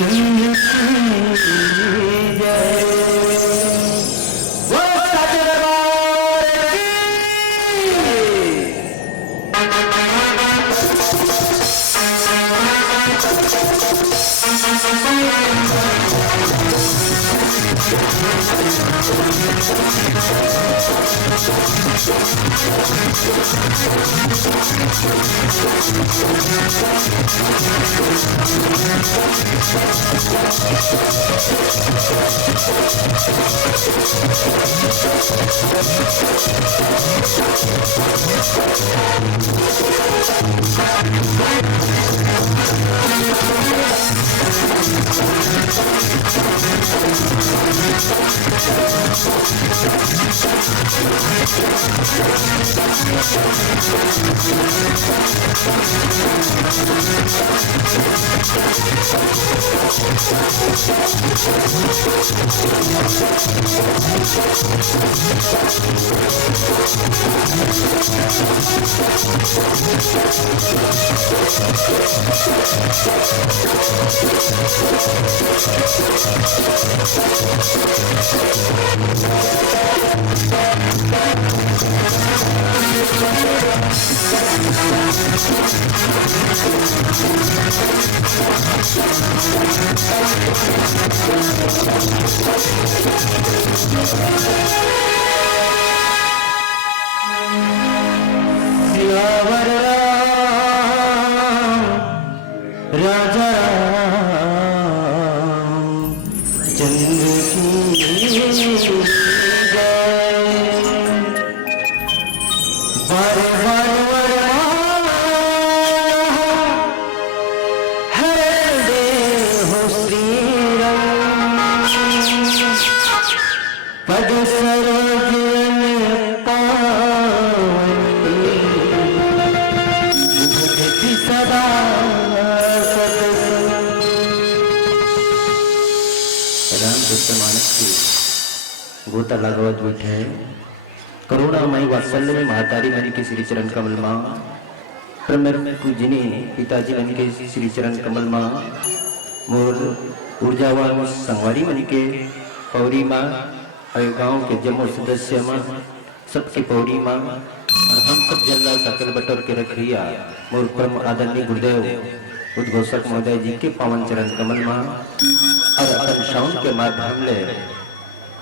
चंद्र की जय। वो सच दरबार राजा चंद्र की जय। बार बार हर दे हो श्री राम पद सरोज सदा रामकृष्ण मानस की गोता लागवत बैठे करुणामयी वात्सल्य में महातारी मन के श्री चरण कमल माँ प्रेम पूजनी पिताजी मन के श्री चरण कमल माँ मोर ऊर्जावान संगवारी मन के पौरी माँ और गाँव के जम्मू सदस्य माँ सबके पौरी माँ और हम सब जल्ला सकल बटोर के रखिया मोर परम आदरणीय गुरुदेव उद्घोषक महोदय जी के पावन चरण कमल माँ और अपन शाउन के माध्यम ले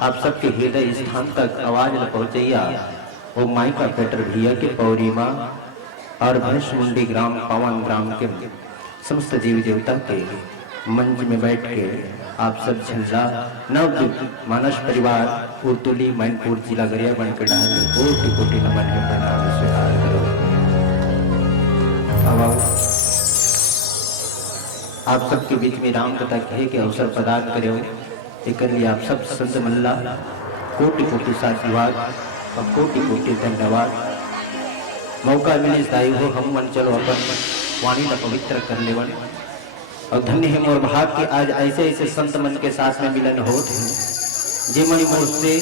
आप सबके हृदय स्थान तक आवाज न पहुंचैया वो माई का पेटर भैया के पौरी माँ और भैंस मुंडी ग्राम पावन ग्राम के समस्त देवी देवता के मंच में बैठ के आप सब झल्ला नवद्वीप मानस परिवार उर्तुली मैनपुर जिला गरियाबंद के डाले कोटि कोटि नमन के प्रणाम स्वीकार करो। आप सबके बीच में राम कथा कहे के अवसर प्रदान करे एक लिए आप सब संत मल्ला कोटि कोटि साधुवाद और कोटि कोटि धन्यवाद। मौका मिले दाई हो हम मन चलो अपन वाणी न पवित्र कर लेवन और धन्य है मोर भाग के आज ऐसे ऐसे संत मन के साथ में मिलन होते हैं जे मनी मोर से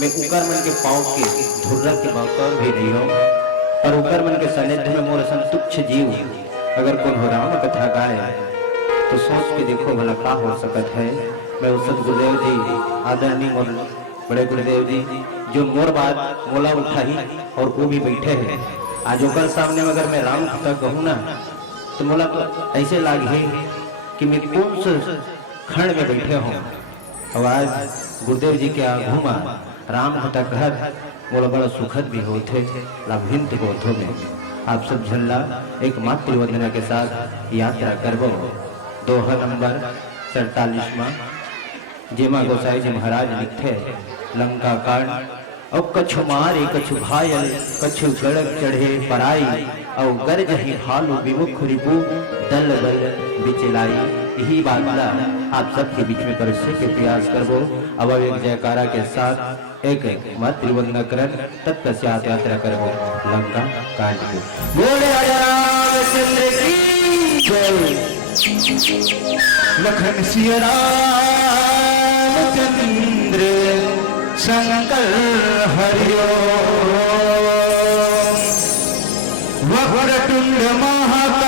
मैं उकर मन के पाँव के धुर्रा के बाकर भी नहीं हो और उकर मन के सानिध्य में मोर संतुच्छ जीव अगर कौन हो राम कथा गाए तो सोच के देखो भला क्या हो सकत है। मैं उस गुरुदेव जी आदरणीय मोर बड़े गुरुदेव जी जो मोर बात मोला उठाई और वो भी बैठे हैं आज ओकर सामने अगर मैं राम कथा कहूँ ना तो मोला ऐसे लागे कि मैं कौन से खंड में बैठे हूँ और आज गुरुदेव जी के आगू राम कथा कहत मोला बड़ा सुखद भी होते लाभिंत होते में आप सब झल्ला एक मातृ वंदना के साथ यात्रा करबो दोहा नंबर 47 जेमा गोसाई जी महाराज लिखे लंका कांड और कछु मारे कछु घायल कछु गड़क चढ़े पराई और गर्ज ही भालू विमुख रिपु दल बल बिचलाई। यही बात आप सबके बीच में परिचय के प्रयास करबो। अब एक जयकारा के साथ एक मातृ वंदना करन तत्पश्चात यात्रा करबो लंका कांड को। बोले राजा रामचंद्र की जय। लखन सिया रामचंद्र शंकर हरिओ वक्रतुंड महाकाय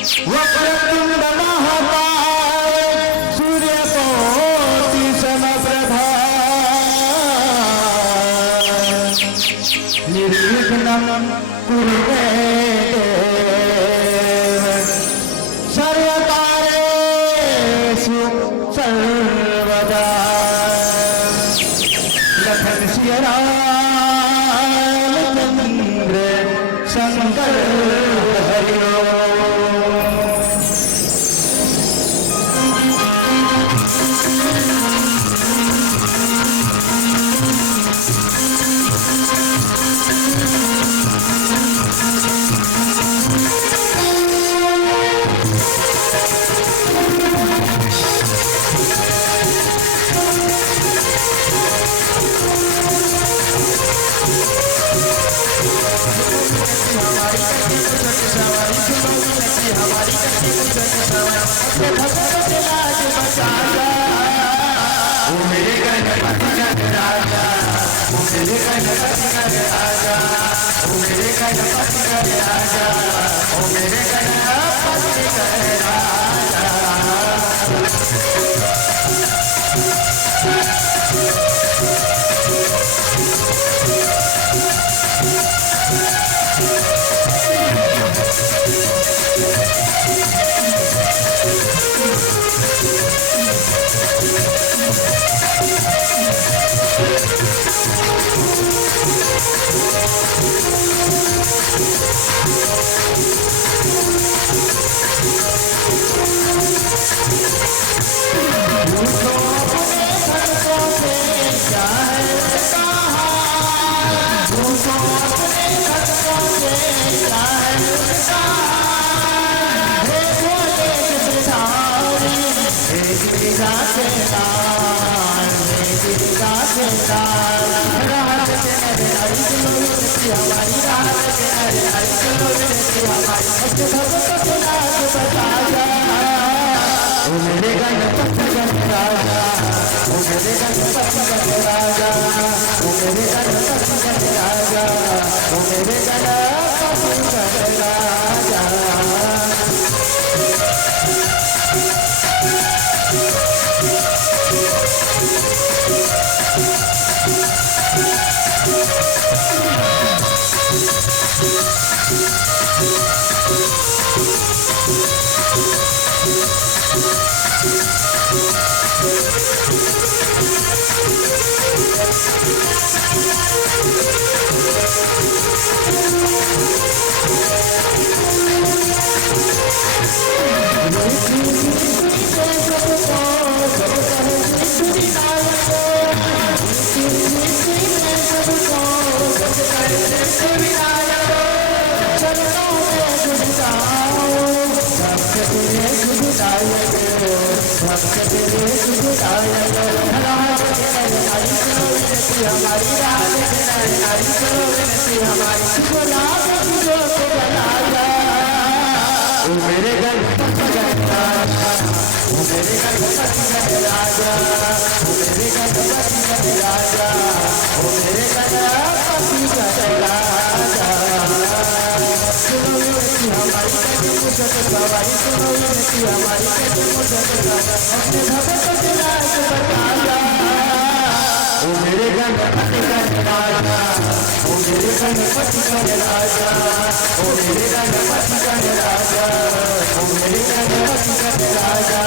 वक्रतुंड महाकाय सूर्यकोटि समप्रभा निर्विघ्नं कुरु मे देव सर्वकार्येषु सर्वदा लखन सिया रामचंद्र शंकर हरि मेरे गणपति गणराजा, ओ मेरे गणपति गणराजा, ओ मेरे गणपति गणराजा, ओ मेरे गणपति गणराजा। मेरे गणपति गणराजा, मेरे गणपति गणराजा, मेरे गणपति गणराजा, मेरे गणपति गणराजा। सुनो विनती हमारी कैसे मुझत सवारी, सुनो विनती हमारी कैसे मुझत राजा, अपने भगत के राज बताया। ओ मेरे गणपति गणराजा, ओ मेरे गणपति गणराजा, ओ मेरे गणपति गणराजा, ओ मेरे गणपति गणराजा,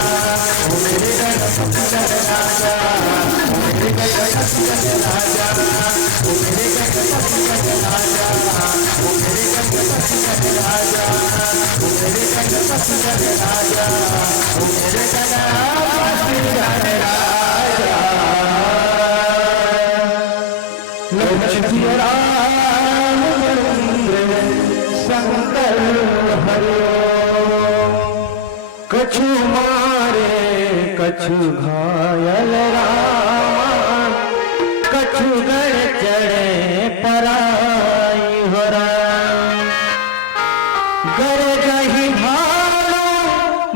ओ मेरे गणपति गणराजा, ओ मेरे गणपति गणराजा, ओ मेरे गणपति गणराजा, ओ मेरे गणपति गणराजा, ओ मेरे गणपति गणराजा, ओ मेरे गणपति गणराजा। लक्ष्मी रामचंद्र शंकर हरि कछु मारे कछु घायल राम, कछु गढ़ चढ़े पराई हो राम। गर गही भालो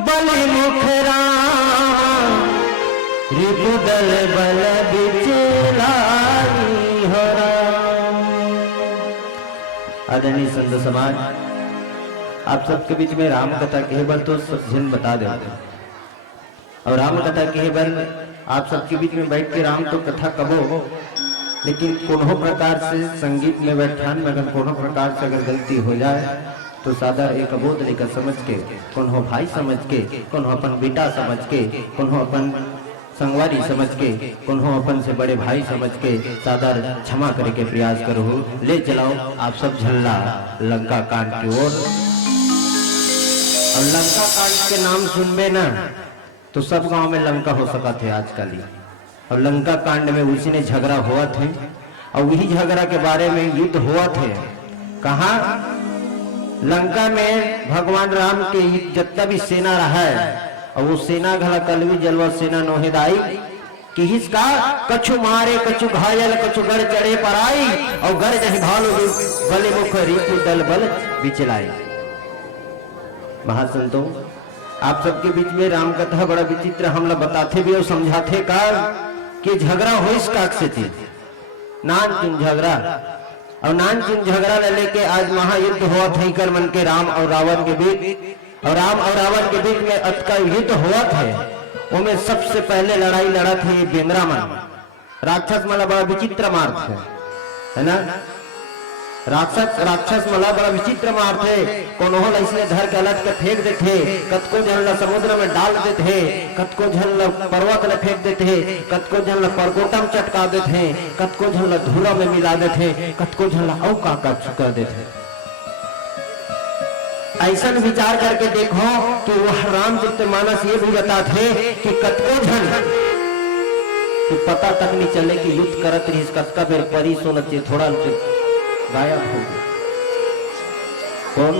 बलि मुख राम, रिपुदल बल बिचलाई हो राम। आदरणीय संत समाज, आप सबके बीच में राम कथा कहे बल तो सब जन बता दे, और राम कथा कहे बल आप सबके बीच में बैठ के राम तो कथा कबो, लेकिन कोनो प्रकार से संगीत में व्याख्यान में अगर कोनो प्रकार से अगर गलती हो जाए तो सादा एक अबोध लेकर समझ के, कोनो भाई समझ के, कोनो अपन बेटा समझ के, कोनो अपन संगवारी समझ के, कोनो अपन से बड़े भाई समझ के सादा क्षमा करे के प्रयास करो। ले चलाओ आप सब झल्ला लंका कांड की ओर। और लंका कांड के नाम सुनबे ना तो सब गांव में लंका हो सका थे आजकल ही। और लंका कांड में उसी ने झगड़ा हुआ थे, और वही झगड़ा के बारे में युद्ध हुआ थे। कहा लंका में भगवान राम के जितना भी सेना रहा है, और वो सेना घला कलवी जलवा सेना नोहेदाई कि हिसका कछु मारे कछु घायल कछु गढ़ चढ़े पर आई, और गढ़ जही भालू बले मुख रीपु दल बल बिचलाई। महासंतों, आप सबके बीच में राम कथा बड़ा विचित्र हम लोग बताते भी और समझाते का कि झगड़ा हो इस काक से थी नान चुन झगड़ा, और नान चुन झगड़ा ले लेके आज महायुद्ध हुआ था कर मन के राम और रावण के बीच। और राम और रावण के बीच में अत का युद्ध हुआ था, उनमें सबसे पहले लड़ाई लड़ा थे बेंद्रा मन राक्षस मला बड़ा विचित्र मार है ना। राक्षस मला बड़ा विचित्र मार थे, कोनो इसने धर के अलट के फेंक देते, कतको जन समुद्र में डाल देते, कतको जन पर्वत में फेंक देते, कतको जन परकोटा में चटका देते, कतको जन धूला में मिला देते, कतको जन औ का कर देते। ऐसा विचार करके देखो कि वह रामचरितमानस ये भी बताते कि कतको जन कि पता तक नहीं चले कि युद्ध करत रही कतका बेर परी सोनचे थोड़ा गायब हो गए। कौन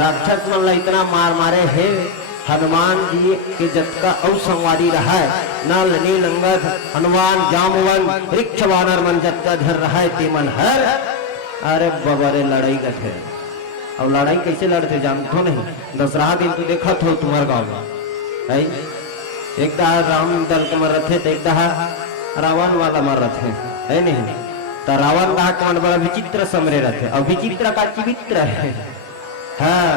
राक्षस मन इतना मार मारे है, हनुमान जी के जतका औ संवारी रहा है, नल नील अंगद हनुमान जामवन वृक्ष वानर मन जतका धर रहा है ते मन हर। अरे बबरे लड़ाई करते, और लड़ाई कैसे लड़ते जानते हो नहीं। दशहरा दिन तो देखा थो तुम्हारे गाँव में एक दहा राम दल के मर रहे थे, एक दहा रावण वाला मर रहे है नहीं। तो रावण कहा कौन बड़ा विचित्र समरे रहते, और विचित्र का चिवित्र है। हाँ,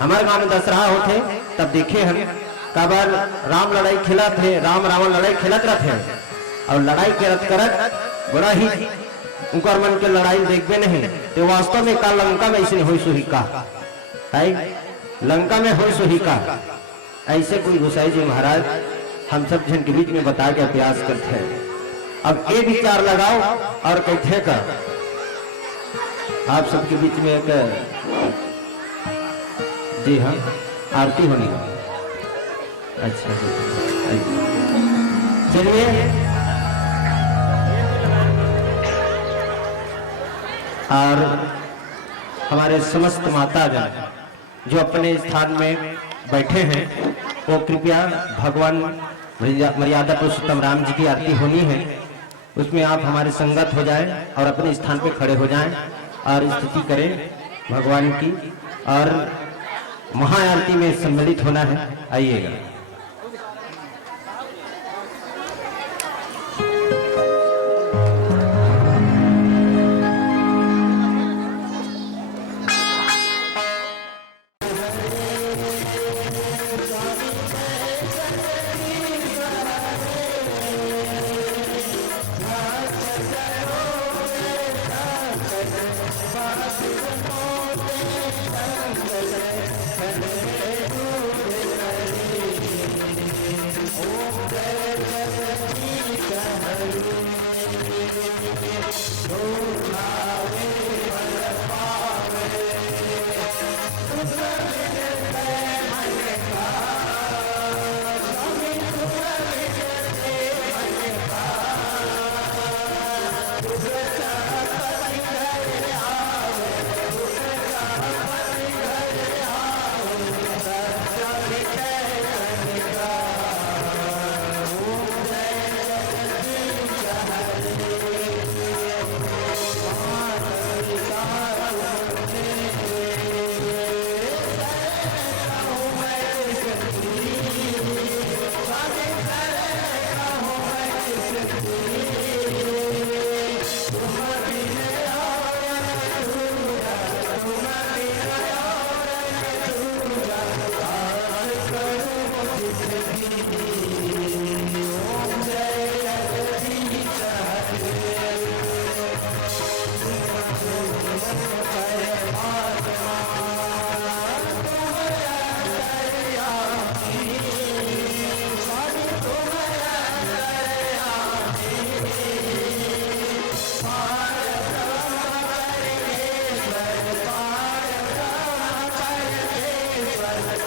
हमारे गांव में दशहरा होते तब देखे हम कबर राम लड़ाई खेला थे, राम रावण लड़ाई खेलत रहे, और लड़ाई करत बड़ा ही उनका मन के लड़ाई देखबे नहीं। तो वास्तव में का लंका में ऐसे हो सुही का है, लंका में हो सुही का ऐसे कोई गोसाई जी महाराज हम सब जन के बीच में बता के प्रयास करते हैं। अब ये विचार लगाओ और कहते का आप सबके बीच में एक जी हाँ आरती होने का। अच्छा चलिए, और हमारे समस्त माता जन जो अपने स्थान में बैठे हैं वो कृपया भगवान मर्यादा पुरुषोत्तम राम जी की आरती होनी है, उसमें आप हमारे संगत हो जाएं और अपने स्थान पे खड़े हो जाएं और स्तुति करें भगवान की, और महाआरती में सम्मिलित होना है। आइएगा।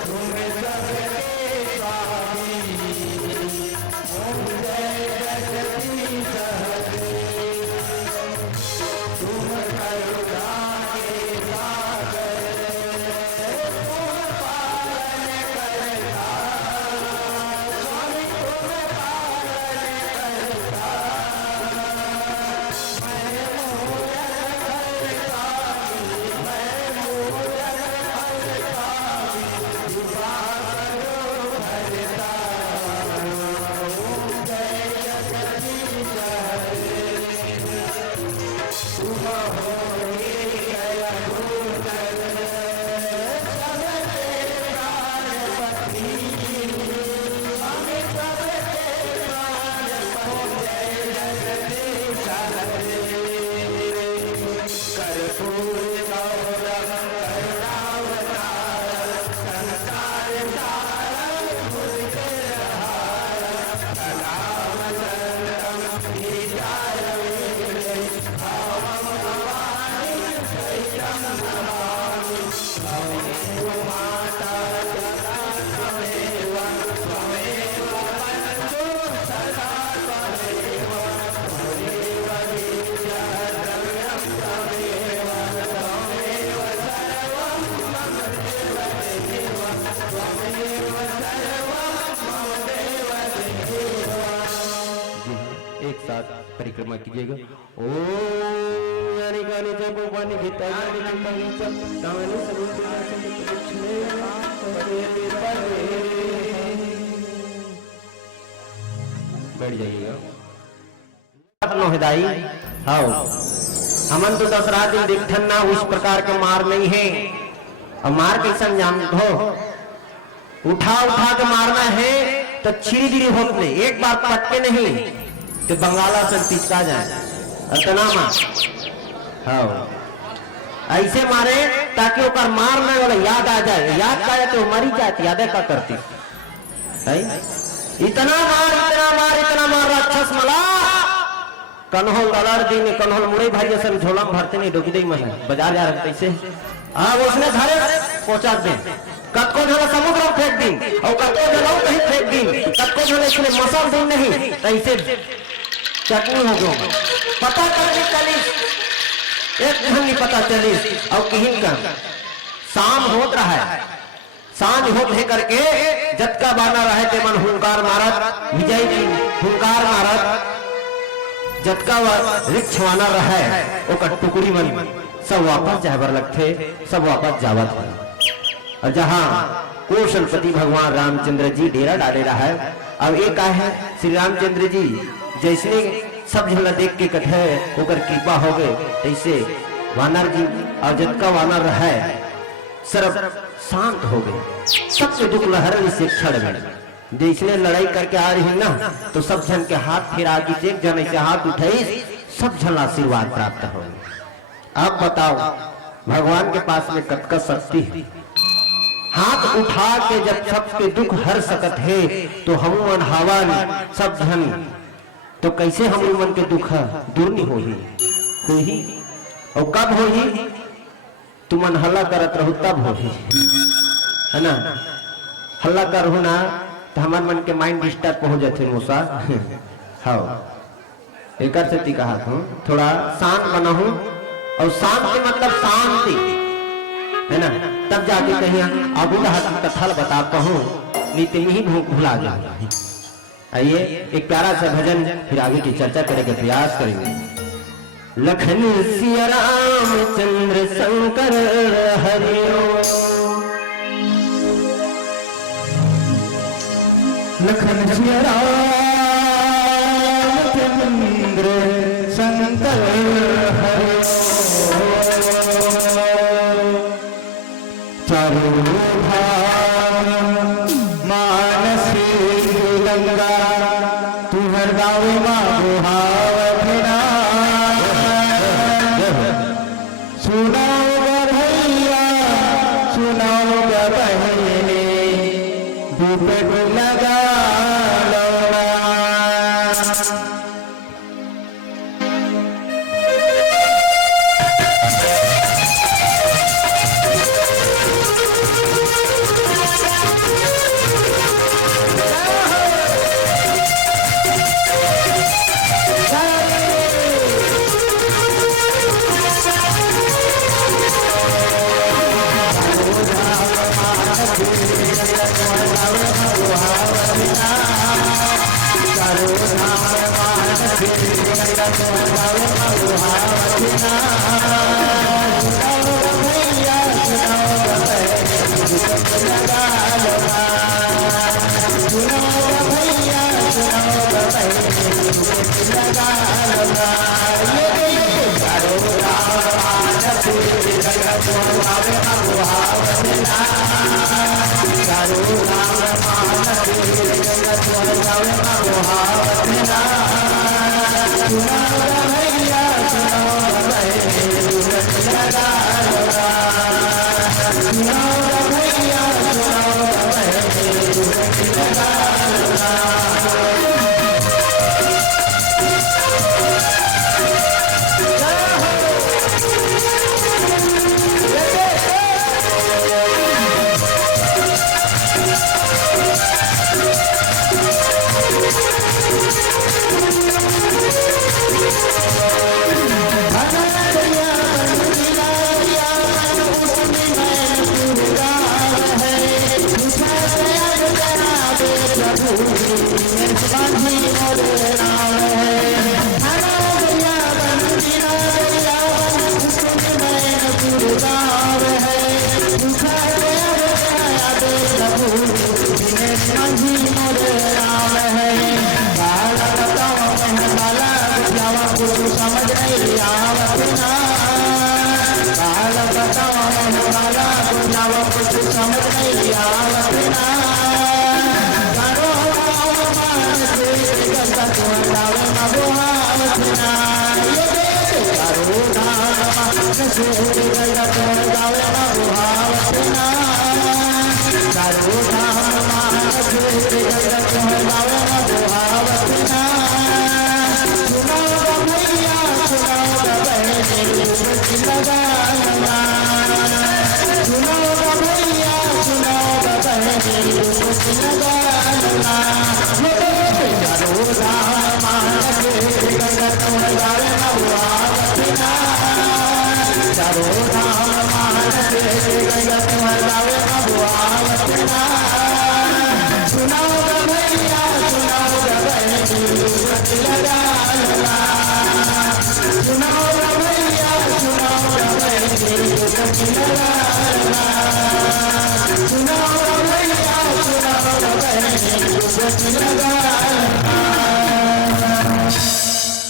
तुम सबके स्वामी, ओम जय जगदीश हरे। तुम करुणा के सागर, तुम पालन करता, स्वामी तुम पालन करता। मैं मोरन करता, मैं मोरन करता, कृपा करो भरता। ओम जय जगदीश हरे। तुम हो गया भूतल, सबके प्राणपति, स्वामी सबके प्राणपति। जय जगदीश हरे। कर्पूर गौरम करुणावतारम, संसार सारम भुजगेन्द्रहारम, सदावसंतम हृदयारविन्दे, भावं भवानी सहितं नमामि। त्वमेव माता पिता त्वमेव, त्वमेव बन्धु सखा त्वमेव, त्वमेव विद्या द्रव्यं त्वमेव, त्वमेव सर्वं मम देव देव, त्वमेव सर्वं मम देव देव। एक साथ परिक्रमा कीजिएगा। ओम यानी गाने जब वाणी गीता यानी गीता जब ताने सब पिछले बैठ जाइएगा। नो हिदाई हाँ हमन तो दसरा दिन देखन ना उस प्रकार का मार नहीं है। अब मार कैसा जान हो, उठा उठा के मारना है तो छिरी छिरी होते, एक बार पटके नहीं तो बंगाला से पिचका जाए इतना मार। हाँ ऐसे मारे ताकि ओकर मारने वाला याद आ जाए, याद का तो मरी जाती, याद का करती है। इतना मार इतना मार इतना मार राक्षस मला कन्होल दलार दी ने कन्होल मुड़े भाई जैसे झोला में भरते नहीं डोकी दे में बाजार जा रहे कैसे उसने धरे पहुंचा दे। कतको झोला समुद्र में फेंक दी और कतको झोला कहीं फेंक दी, कतको झोला इसने मसल दी नहीं तो ऐसे चटनी हो गया। पता कर चली एक घन नहीं पता चली और कहीं का शाम होत रहा है, सांझ होत है करके जतका बाना रहे ते मन हुंकार मारत विजय की हुंकार मारत जतका रिक्ष वाना रहे ओकर टुकड़ी मन सब वापस जाबर लगथे, सब वापस जावत है। और जहां कौशलपति भगवान रामचंद्र जी डेरा डाले रहा है। अब एक है श्री रामचंद्र जी जैसे सब झला देख के कथे ओकर कृपा हो गए, तैसे वानर जी और जतका वानर रहे सर्व शांत हो गए। सबसे दुख लहर से क्षण में जैसे लड़ाई करके आ रही ना तो सब जन के हाथ फिरा की एक जन से हाथ उठाई, सब जन आशीर्वाद प्राप्त हो। अब बताओ भगवान के पास में कतका शक्ति है। हाथ उठा के जब सबके दुख हर सकत है तो हम मन हवन सब जन तो कैसे हम मन के दुख दूर नहीं हो ही और कब हो ही तुम मन हल्ला करत रहो तब हो ही है ना। हल्ला करो ना तो हमार मन के माइंड डिस्टर्ब हो जाते मूसा। हाँ एक से कहा था थोड़ा शांत बना हूं और शांत के मतलब शांति है ना, तब जाके कहीं अबू लहब की कथा बताता हूँ नीति में ही भूला जाए। आइए एक प्यारा सा भजन फिर आगे की चर्चा करने का प्रयास करेंगे। लखन सिया रामचंद्र शंकर हरिओ, लखन सिया रामचंद्र शंकर हरिओ, चारों धाम मानसी गंगा तुम्हार गाँव गुहाव फिरा, सुनाओ भैया सुनाओ बहने दीपक लगा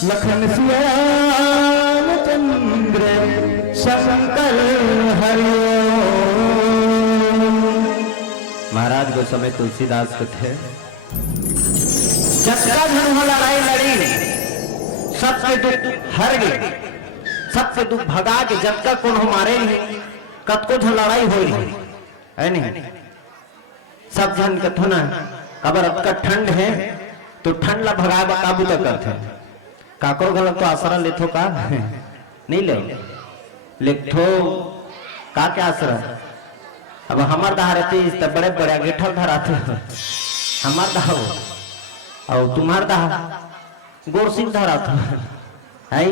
लखन श्याम चंद्र शंकर हरिओम। महाराज गोस्वामी तुलसीदास को थे जत्का धन लड़ाई लड़ी सबसे दुख हर गए, सबसे दुख भगा के जत्का कौन हमारे नहीं कतको धन लड़ाई हो रही है नहीं सब जन कथना अगर अब का ठंड है तो ठंड ला भगा काबू तक करते काको गलत तो आसरा लेथो का नहीं लेथो का क्या आसरा अब हमार दहारती तो बड़े बड़े अंगीठा धराते हमार दहाओ और तुम्हार दहा गोरसिंह धराते है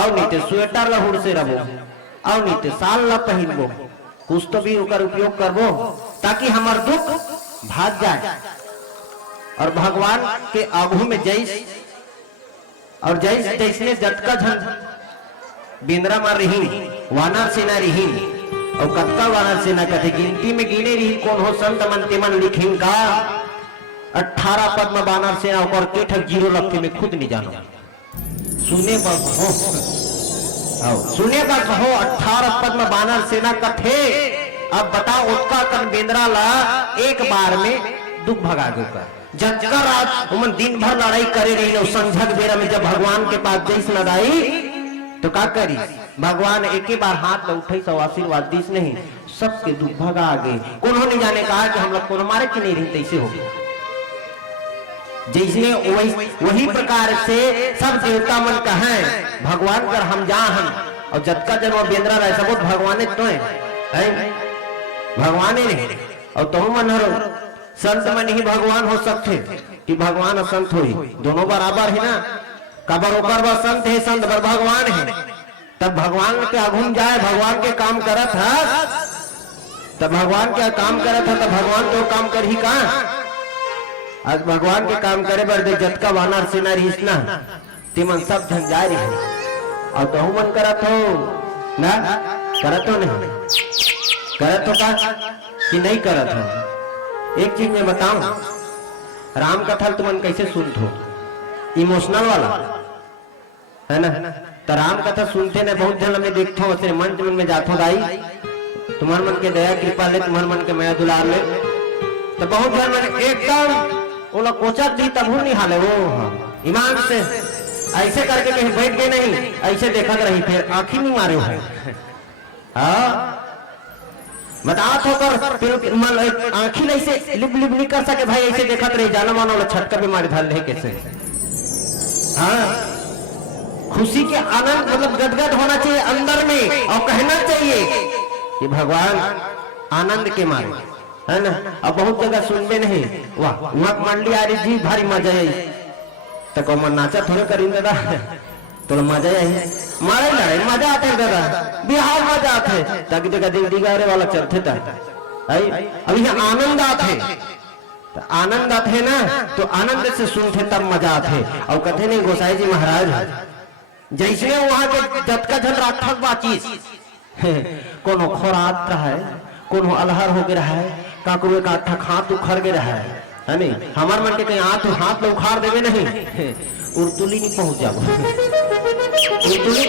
और नहीं तो स्वेटर ला हुड़ से रहो और नहीं तो साल ला पहनबो कुछ तो भी उकर उपयोग करबो ताकि हमार दुख भाग जाए और भगवान के आगू में जैस और जैस जैसने जटका झन बिंद्रा मार रही वानर सेना रही और कत्ता वानर सेना कथे गिनती में गिने रही कौन हो संत मन मन लिखिन का 18 पद में वानर सेना और केठक जीरो लक्के में खुद नहीं जानो सुने बस हो सुने बस हो 18 पद में वानर सेना कथे। अब बताओ उसका कन बेंद्रा ला एक बार में दुख भगा देकर जटका रात उमन दिन भर लड़ाई करे रही नो संझक बेरा में जब भगवान के पास जैस लड़ाई तो का करी भगवान एक ही बार हाथ में उठाई सो आशीर्वाद दीस नहीं सबके दुख भगा गए। उन्होंने जाने कहा कि हम लोग को हमारे की नहीं रही तैसे हो गए जैसे वही प्रकार से सब देवता मन कहे भगवान कर हम जा हम और जटका जन्म बेंद्रा रहे सब भगवान तो है भगवान ही नहीं और तो मन संत में नहीं भगवान हो सकते कि भगवान और संत हो दोनों बराबर है ना कबर ओकर बर संत है संत बर भगवान है तब भगवान के आगुम जाए भगवान के काम करत है तब भगवान के काम करत है तब भगवान तो काम कर ही कहा आज भगवान के काम करे बर दे जटका वानर सेना रहीस ना तिमन सब झन जा रही है और तो मन करत हो ना, करत हो नहीं, करत हो का कि नहीं करत हो। एक चीज मैं बताऊं, राम कथा तुमन कैसे सुनते हो, इमोशनल वाला है ना। तो राम कथा सुनते ना बहुत जन में देखते हो, तेरे मन में जाते हो दाई, तुम्हार मन के दया कृपा ले, तुम्हार मन के माया दुलार ले, तो बहुत जन मन एकदम वो लोग कोचा दी तब नहीं हाले वो ईमान से ऐसे करके कहीं बैठ गए नहीं, ऐसे देखा रही फिर आंखी नहीं मारे है। हाँ बता तो कर फिर आंखी ऐसे लिप लिप नहीं कर सके भाई, ऐसे देखा रही जाना मानो वाला छटका बीमारी धार ले कैसे। हाँ खुशी के आनंद मतलब गदगद होना चाहिए अंदर में और कहना चाहिए कि भगवान आनंद के मारे है ना। अब बहुत जगह सुनबे नहीं, वाह वहां मान लिया अरे जी भारी मजा है, तो को मन नाचा थोड़े करी दादा, तो मजा है मारे लड़े मजा आते है दादा, बिहार मजा आते ताकि जगह दिल दिगारे वाला चलते था। अब यहाँ आनंद आते, तो आनंद आते ना, तो आनंद से सुनते तब मजा आते। और कहते नहीं गोसाई जी महाराज जैसे वहां के जब का धन राक्षस बाचीस कोनो खोरात रहा है, कोनो अलहर हो गया है, काकरू का हाथ उखड़ गया है नहीं, हमार मन के कहीं हाथ में उखाड़ देवे नहीं, उर्तुली नहीं पहुंच जाओ,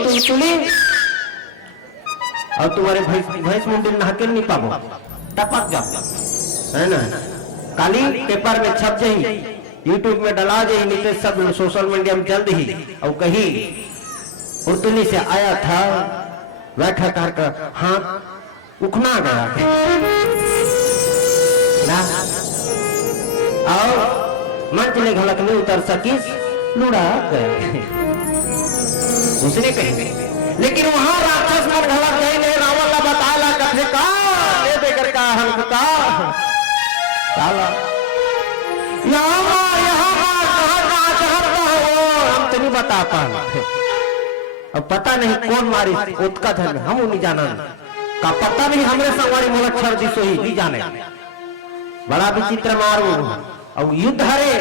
उर्तुली और तुम्हारे भैंस मुंडी नहाके नहीं पाबो, टपक जाओ है ना। काली पेपर में छप जाही, यूट्यूब में डला जाही, नहीं तो सब सोशल मीडिया में जल्द ही। और कहीं उर्तुली से आया था बैठा कर हाथ उखना गया ना, और मंच में घलक में उतर सकी लुढ़ा गया उसने कही। लेकिन वहां राक्षस मन घलक गए नहीं, रावण का बताला कथे का ले बेकर का हम का साला यहाँ हम तो नहीं बता पा, अब पता नहीं कौन मारी उसका धन हम नहीं जाना का, पता नहीं हमरे संगवारी मुलक छर दिसो ही जाने, बड़ा विचित्र मारू। और युद्ध हरे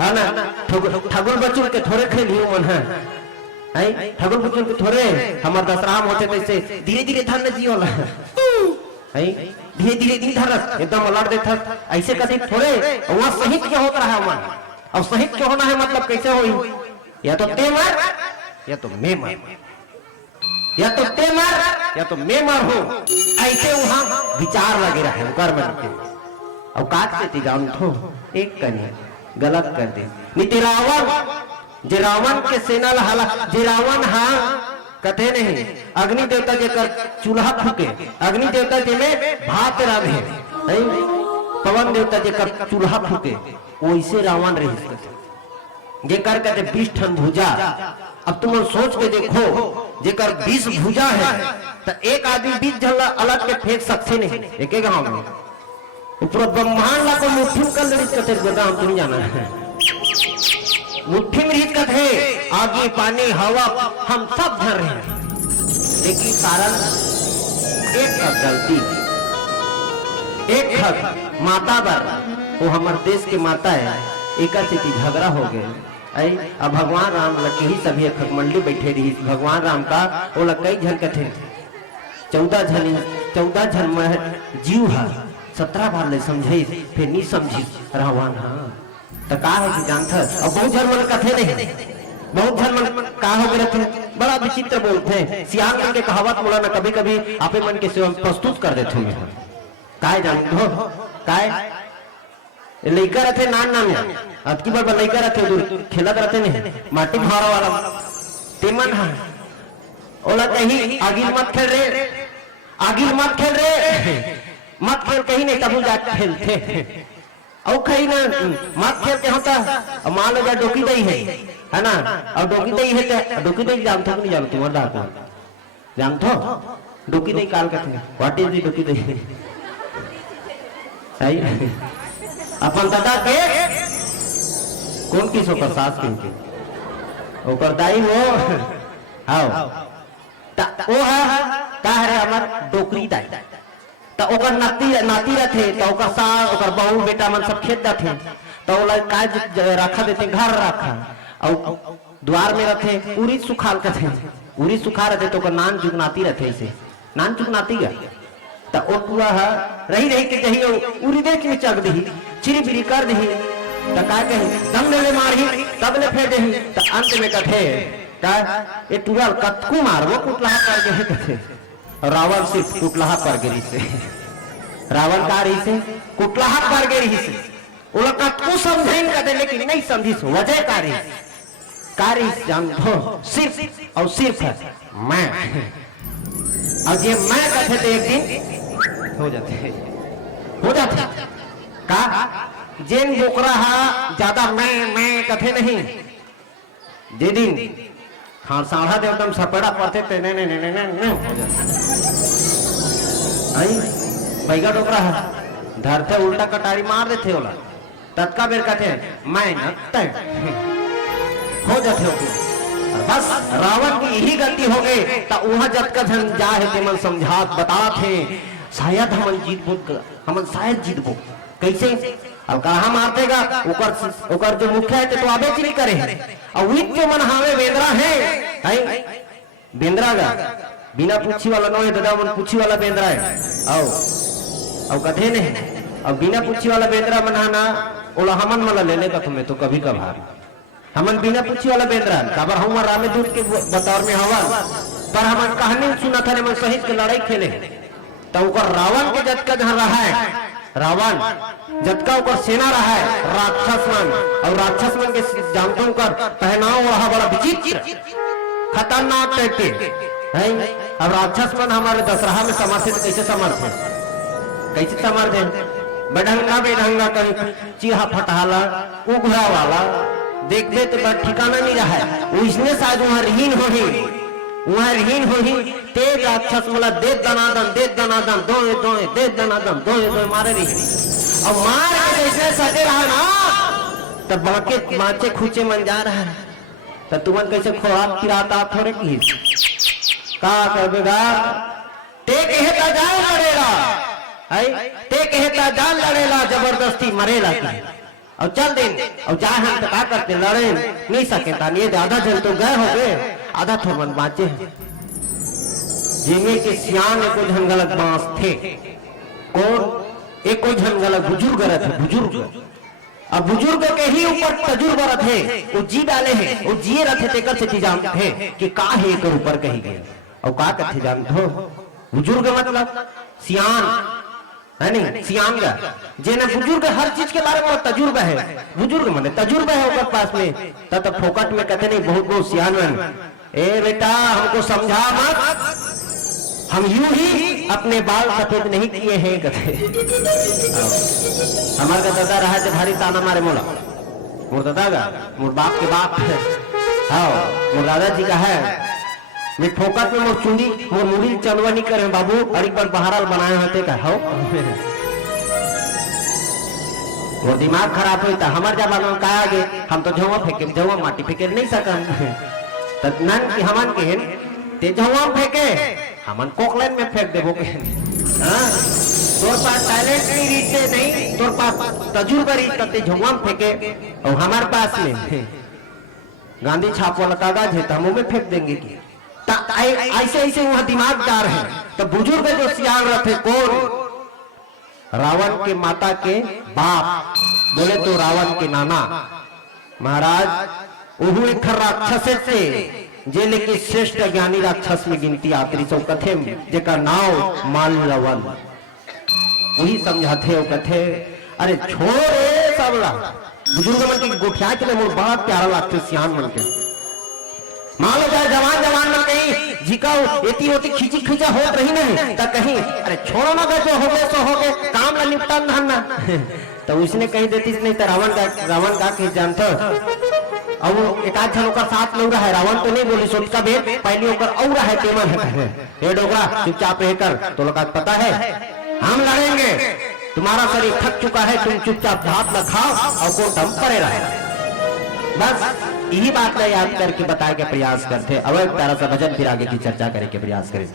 है ना, ठगुल बचुल के थोड़े खेली मन है, ठगुल बचुल के थोड़े हमार दशराम होते तैसे धीरे धीरे धन जियो धीरे धीरे दिन धरत एकदम लड़ देता ऐसे कभी थोड़े। वहां शहीद क्या होता है मन, और शहीद क्या होना है मतलब कैसे हो, या तो ते मर या तो मैं मर, या तो ते मर या तो मैं मर हो, ऐसे वहां विचार लगे रहे कर्म के। और काट से जान थो एक कन्या गलत कर दे नीति रावण जे रावण के सेना लहाला, जे रावण हाँ कथे नहीं अग्नि देवता जे कर चूल्हा फूके, अग्नि देवता जे में भात राधे, पवन देवता जे कर चूल्हा फूके, वैसे रावण रही जे कर कहते 20 टन भुजा। अब तुम सोच के देखो जेकर 20 भुजा है तो एक आदमी 20 जन अलग के फेंक सकते नहीं एक एक गांव में, ऊपर ब्रह्मांड ला को मुट्ठी में कर रिच कथे गोदाम तुम जाना है, मुट्ठी में रिच कथे आगे पानी हवा हम सब धर रहे हैं। लेकिन कारण एक गलती, एक हक माता बर वो हमारे देश के माता है, एक से झगड़ा हो गए। अब भगवान राम लगे ही सभी खगमंडली बैठे रही, भगवान राम का वो लग कई झन कथे 14 झन में जीव है, 17 बार ले समझे फिर नहीं समझी रावण। हाँ तो का है कि जानता, और बहुत झन मन कथे नहीं, बहुत झन मन का हो गए थे, बड़ा विचित्र बोलते हैं, सियान करके कहावत बोला ना कभी कभी आपे मन के सेवा प्रस्तुत कर देते हैं। काय जानते हो काय लड़का रहते नान नान अब की बार लड़का रहते खेलत रहते नहीं माटी भाड़ा वाला तेमन है ओला कहीं आगिल मत खेल रे, आगिल मत खेल रे, मत खेल कहीं नहीं तब जाके खेलते और कहीं ना मत खेल के होता। मान लो जा डोकी दई है ना, और डोकी दई है तो डोकी दई जानते हो नहीं जानते हो डाक जानते हो डोकी दई काल कहते व्हाट इज द डोकी दई सही अपन दादा के कौन किस ओकर सास के ओकर दाई वो हां ओ है का है हमर डोकरी दाई, तो ओकर नाती रथे तो ओकर सास ओकर बहू बेटा मन सब खेत जाथे, तो ओला काज रखा देते घर रखा और द्वार में रथे उरी सुखाल कथे उरी सुखा रहे तो नान चुगनाती रहे इसे नान चुगनाती गा तो ओ पूरा रही रही के जही उरी देख में चक दी चिरी बिरी कर दी तो का कही दम ले मारही तब ले फेर दही तो अंत में कथे का ये तुरल कतकू मारबो कुटलाहा कर के कथे रावण सिर्फ कुटलाहा पर गिरी से रावण का रही से कुटलाहा पर गिरी से वो कतकू समझेन कदे लेकिन नहीं समझी सो वजह का रही जानतो सिर्फ और सिर्फ है मैं और ये मैं कथे तो एक दिन हो जाते का जेन बोकरा ज्यादा मैं कथे नहीं जे दिन हाँ साढ़ा दे एकदम सपेड़ा पड़ते थे ने हो जाते बैगा डोकरा धरते उल्टा कटारी मार देते होला तत्का बेर कथे मैं न हो जाते हो बस रावण की यही गलती हो गई तो वहां जब का धन जा है ते मन समझात बता थे शायद हमन जीतबो हमन शायद जीतबो कैसे अब कहा मारतेगा ओकर जो मुखिया है तो आबे नहीं करे और वित जो मन हावे बेंद्रा है बेंद्रा गा बिना पूछी वाला नो है दादा मन पूछी वाला बेंद्रा है आओ कथे नहीं अब बिना पूछी वाला बेंद्रा बनाना ओला हमन मला ले लेगा तुम्हें तो कभी कभार हमन बिना पूछी वाला बेंद्रा काबर हम रामे दूत के बतौर में हवा पर हमन कहानी सुना था मन शहीद के लड़ाई खेले तो ओकर रावण के जतका जहां रहा है रावण जतका ओकर सेना रहा है राक्षस मन और राक्षस मन के जानतों कर पहनाव रहा बड़ा विचित्र खतरनाक टाइप के है अब राक्षस मन हमारे दशहरा में समर्थित कैसे समर्थ है बेढंगा कहीं चीहा फटहाला उघरा वाला देख दे तो ठिकाना नहीं रहा है वो इसने शायद वहां रहीन हो ही तेज राक्षस मला दे दनादन दो मारे रही अब मार के जैसे सटे रहा ना तब बाके माचे खूचे मन जा रहा है तो तुमन कैसे खोआ फिराता थोड़े की का करबेगा ते कहता जान लड़ेला है ते कहता जान लड़ेला जबरदस्ती मरेला की और चल दिन और चाहे हम तो क्या करते लड़े नहीं सके तानिए आधा जन तो गए हो गए आधा थोड़ा मन बाँचे जिन्हें के सियान एको झन गलत बांस थे कौन एको झन गलत बुजुर्ग रहे बुजुर्ग अब बुजुर्ग के ही ऊपर तजुर्बा रहे वो जी डाले हैं वो जिए रहे थे कर से जानते थे कि का है एक ऊपर कही गए और का कथे जानते हो बुजुर्ग मतलब सियान है नहीं सियान का जेने बुजुर्ग हर चीज के बारे में तजुर्बा है बुजुर्ग माने तजुर्बा है ऊपर पास में तब फोकट में कहते नहीं बहुत सियान मन ए बेटा हमको समझा मत हम यूं ही अपने बाल सफेद नहीं किए हैं कहते हमारे का दादा रहा है भारी ताना मारे मोला मोर दादा का मोर बाप के बाप हाँ मोर दादाजी का है मैं फोकट में मोर चुंडी मोर मुड़ी चलवा नहीं करे बाबू अड़ी पर बहारल बनाए होते का हो वो दिमाग खराब होता हमार जमाना में का आगे हम तो झवा माटी फेंके नहीं सकम तन की हमन के ते झवा फेंके हमन कोकलन में फेंक देबो के हां तोर पास टैलेंट नहीं रीचे नहीं तोर पास तजुर्बा री तते झवा फेंके और हमारे पास में गांधी छाप वाला कागज है तो हम में फेंक देंगे की ऐसे ऐसे वहां दिमागदार है तो बुजुर्ग जो सियान रहे कौन रावण के माता के बाप बोले तो रावण के नाना महाराज वो एक राक्षस से जे लेकिन श्रेष्ठ ज्ञानी राक्षस में गिनती आती सो कथे जेका नाव माल्यवन वही समझाते हो कथे अरे छोड़े सबला बुजुर्ग मन की गोठिया के लिए बहुत प्यारा लगते सियान मन के मान लो जाए जवान में कहीं झिकाओ एती होती खींची खींचा हो रही नहीं तो कहीं अरे छोड़ो ना जो हो गए सो हो गए काम ना निपटा ना तो उसने कहीं देती नहीं तो रावण का के जानते अब एक आध जन का साथ लग रहा है रावण तो नहीं बोली सोच का बेट पहले होकर और है तेमन है ये डोगरा चुपचाप रहकर तो लोग पता है हम लड़ेंगे तुम्हारा शरीर थक चुका है तुम चुपचाप हाथ न खाओ और को दम पड़े रहे बस यही बात मैं याद करके बताए के प्रयास करते अब एक प्यारा सा भजन फिर आगे की चर्चा करे के प्रयास करें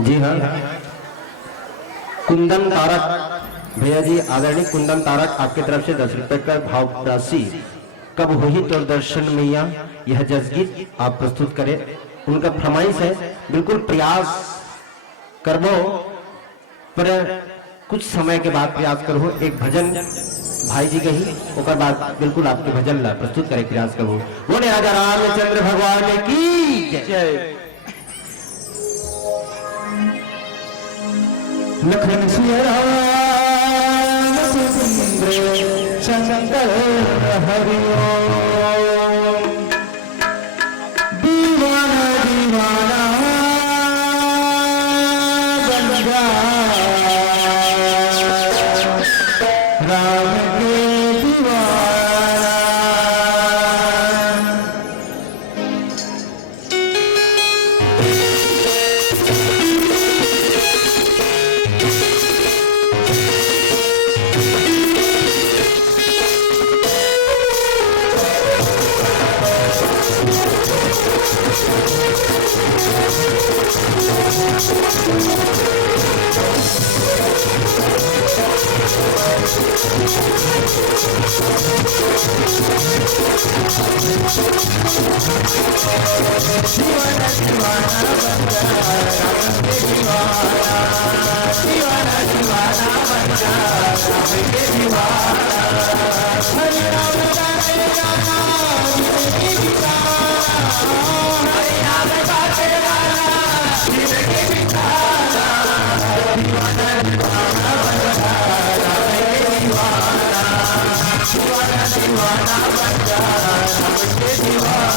जी हाँ कुंदन तारक भैया जी आदरणीय कुंदन तारक आपकी तरफ से 10 रुपए का भाव राशि कब हुई तो दर्शन मैया यह जसगीत आप प्रस्तुत करें। उनका फरमाइश है बिल्कुल प्रयास करबो पर कुछ समय के बाद प्रयास करो। एक भजन भाई जी कही ओकर बाद बिल्कुल आपके भजन ला प्रस्तुत करे प्रयास करो। बोले राजा रामचंद्र भगवान की जय। लखन सिया राम चंद्र शंकर हरि ओम। दीवाना दीवाना बन जा राम के दीवाना। दीवाना दीवाना बन जा राम के दीवाना। दीवाना दीवाना बन जा राम के दीवाना। हरे राम गाते गाना जिंदगी बिताना। हरे राम गाते गाना जिंदगी बिताना। दीवाना दीवाना बन जा राम के दीवाना। दीवाना दीवाना बन जा राम के दीवाना।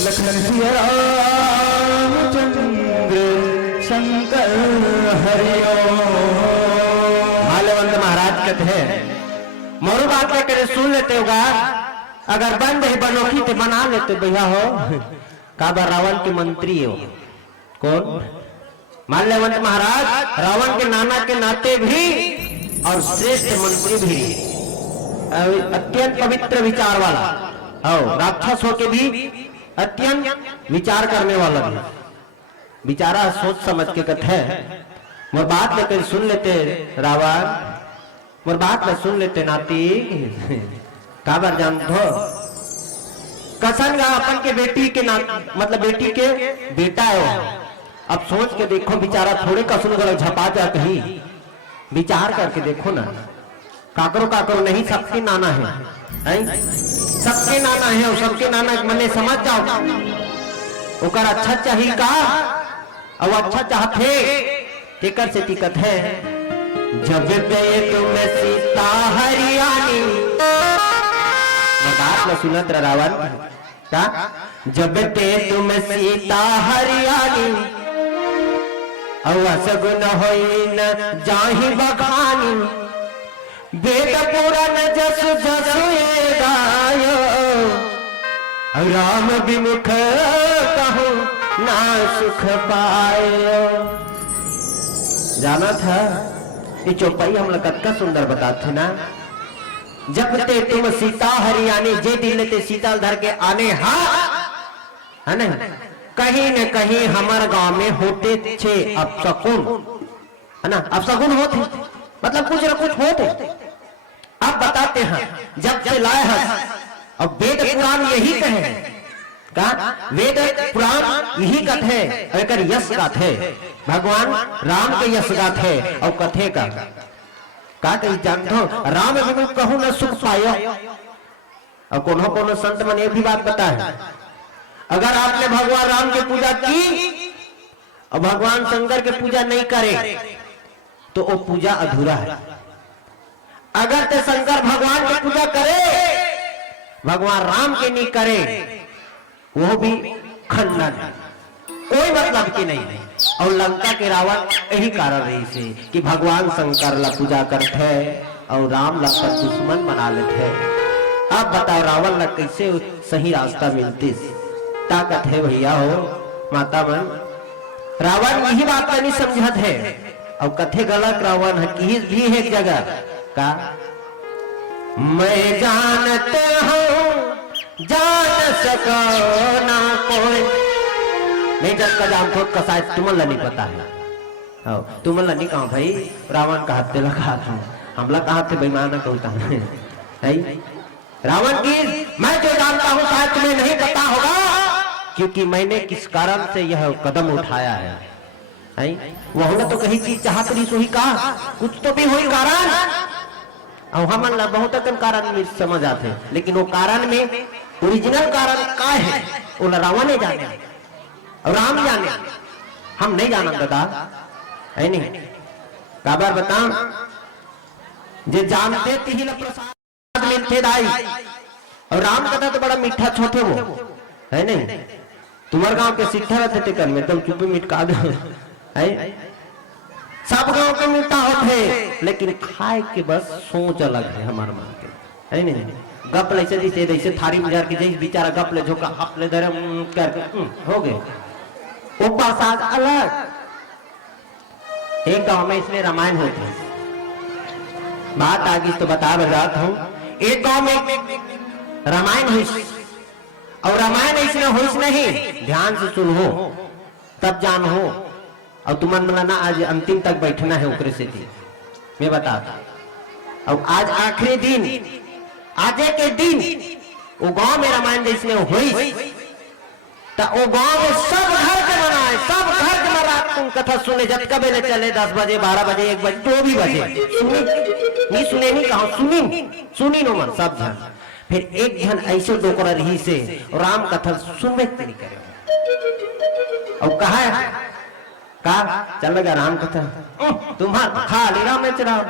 लखन सिया रामचंद्र शंकर हरि ओम। माल्यवंत महाराज कहते हैं मोरू बात क्या करे सुन लेते होगा। अगर बंद है बनोखी तो बना लेते भैया हो। काबा रावण के मंत्री हो कौन? माल्यवंत महाराज रावण के नाना के नाते भी और श्रेष्ठ मंत्री भी, अत्यंत पवित्र विचार वाला, राक्षस हो के भी अत्यंत विचार करने वाला भी। बेचारा सोच समझ के कथे मोर बात लेकर सुन लेते रावण, मोर बात में सुन लेते नाती काबर जान धो कसन गा अपन के बेटी के ना मतलब बेटी के बेटा है। अब सोच के देखो बेचारा थोड़े कसन गल झपा जा कहीं, विचार करके देखो ना, काकरो काकरो नहीं सबके नाना है, सबके नाना है और सबके नाना मने समझ जाओ ओकर अच्छा चाहिए का और अच्छा चाहते टिकट से टिकट है। जब गए तुम सीता हरियाणी बात में सुनत रावण का, जब ते तुम सीता हरियाणी और सगुन होई न जाहि बखानी, वेद पुराण जस जस गायो राम विमुख कहूं ना सुख पायो। जाना था ये चौपाई हम लोग कतका सुंदर बताते ना, जब ते तुम सीता हरियाणी जे दिल ते सीता धर के आने हा है ना, कहीं न कहीं हमारे गांव में होते छे अपशकुन है ना, अपशकुन होते मतलब कुछ न कुछ होते। अब बताते हैं जब से लाए हैं अब वेद पुराण यही कहे का, वेद पुराण यही कथे अगर यश गाथे भगवान राम के यश गाथे और कथे का कही जानते राम बिनु कहूं न सुख पायो। और कोनो संत मन ये भी बात बता है, अगर आपने भगवान राम की पूजा की और भगवान शंकर की पूजा नहीं करे तो वो पूजा अधूरा है। अगर ते शंकर भगवान की पूजा करे भगवान राम के नहीं करे वो भी खंडन, कोई मतलब की नहीं। और लंका के रावण यही कारण रही से कि भगवान शंकर ला पूजा करते और राम ला पर दुश्मन बना लेते। अब बताओ रावण ला कैसे सही रास्ता मिलती ताकत है भैया हो माता मन। रावण यही बात नहीं समझत है और कथे गलत रावण है कि भी है एक जगह का, मैं जानते हूँ जान सको ना कोई नहीं जनता जान खुद का शायद तुमला नहीं पता है। तुमला नहीं कहा भाई रावण का हत्या लगा था हमला कहा थे बेईमान कहता है रावण की मैं जो जानता हूँ शायद तुम्हें नहीं पता होगा क्योंकि मैंने किस कारण से यह कदम उठाया है। वह तो कहीं चीज चाहत रही सो ही कहा कुछ तो भी हुई कारण और हम बहुत कारण में समझ आते लेकिन वो कारण में ओरिजिनल कारण का है वो रावण ने जाने और राम जाने, हम नहीं जाना दादा है नहीं काबर बता जे जानते ती प्रसाद मिलते दाई और राम कथा तो बड़ा मीठा छोटे वो है नहीं। तुम्हारे गांव के सिक्खा रहते थे कर में तुम चुपी मिटका दो है, सब गांव के मीठा होते लेकिन खाए के बस सोच अलग है हमारे मन के है नहीं। गप ले जैसे थारी में जार के जैसे बेचारा गप ले झोंका हप ले धर्म करके हो गए वो प्रसाद अलग। एक गांव में इसमें रामायण होती है, बात आगे तो बता बताता हूँ। एक गांव में रामायण हुई और रामायण इसमें हुई नहीं, ध्यान से सुनो तब जान हो और तुम्हारा ना आज अंतिम तक बैठना है उकरे से थी मैं बताता। और आज आखिरी दिन आज के दिन वो गांव में रामायण जिसमें हुई तो वो गांव में सब घर के बनाए, सब घर के रात तुम कथा सुने जब कबे ले चले 10 बजे 12 बजे 1 बजे जो भी बजे सुनी नहीं सुने नहीं कहा सुनी नो मन सब जन। फिर एक जन ऐसे डोकरा रही से राम कथा सुनबे नहीं करे और कहा चल लगा राम कथा तुम्हारा खाली राम में चढ़ाओ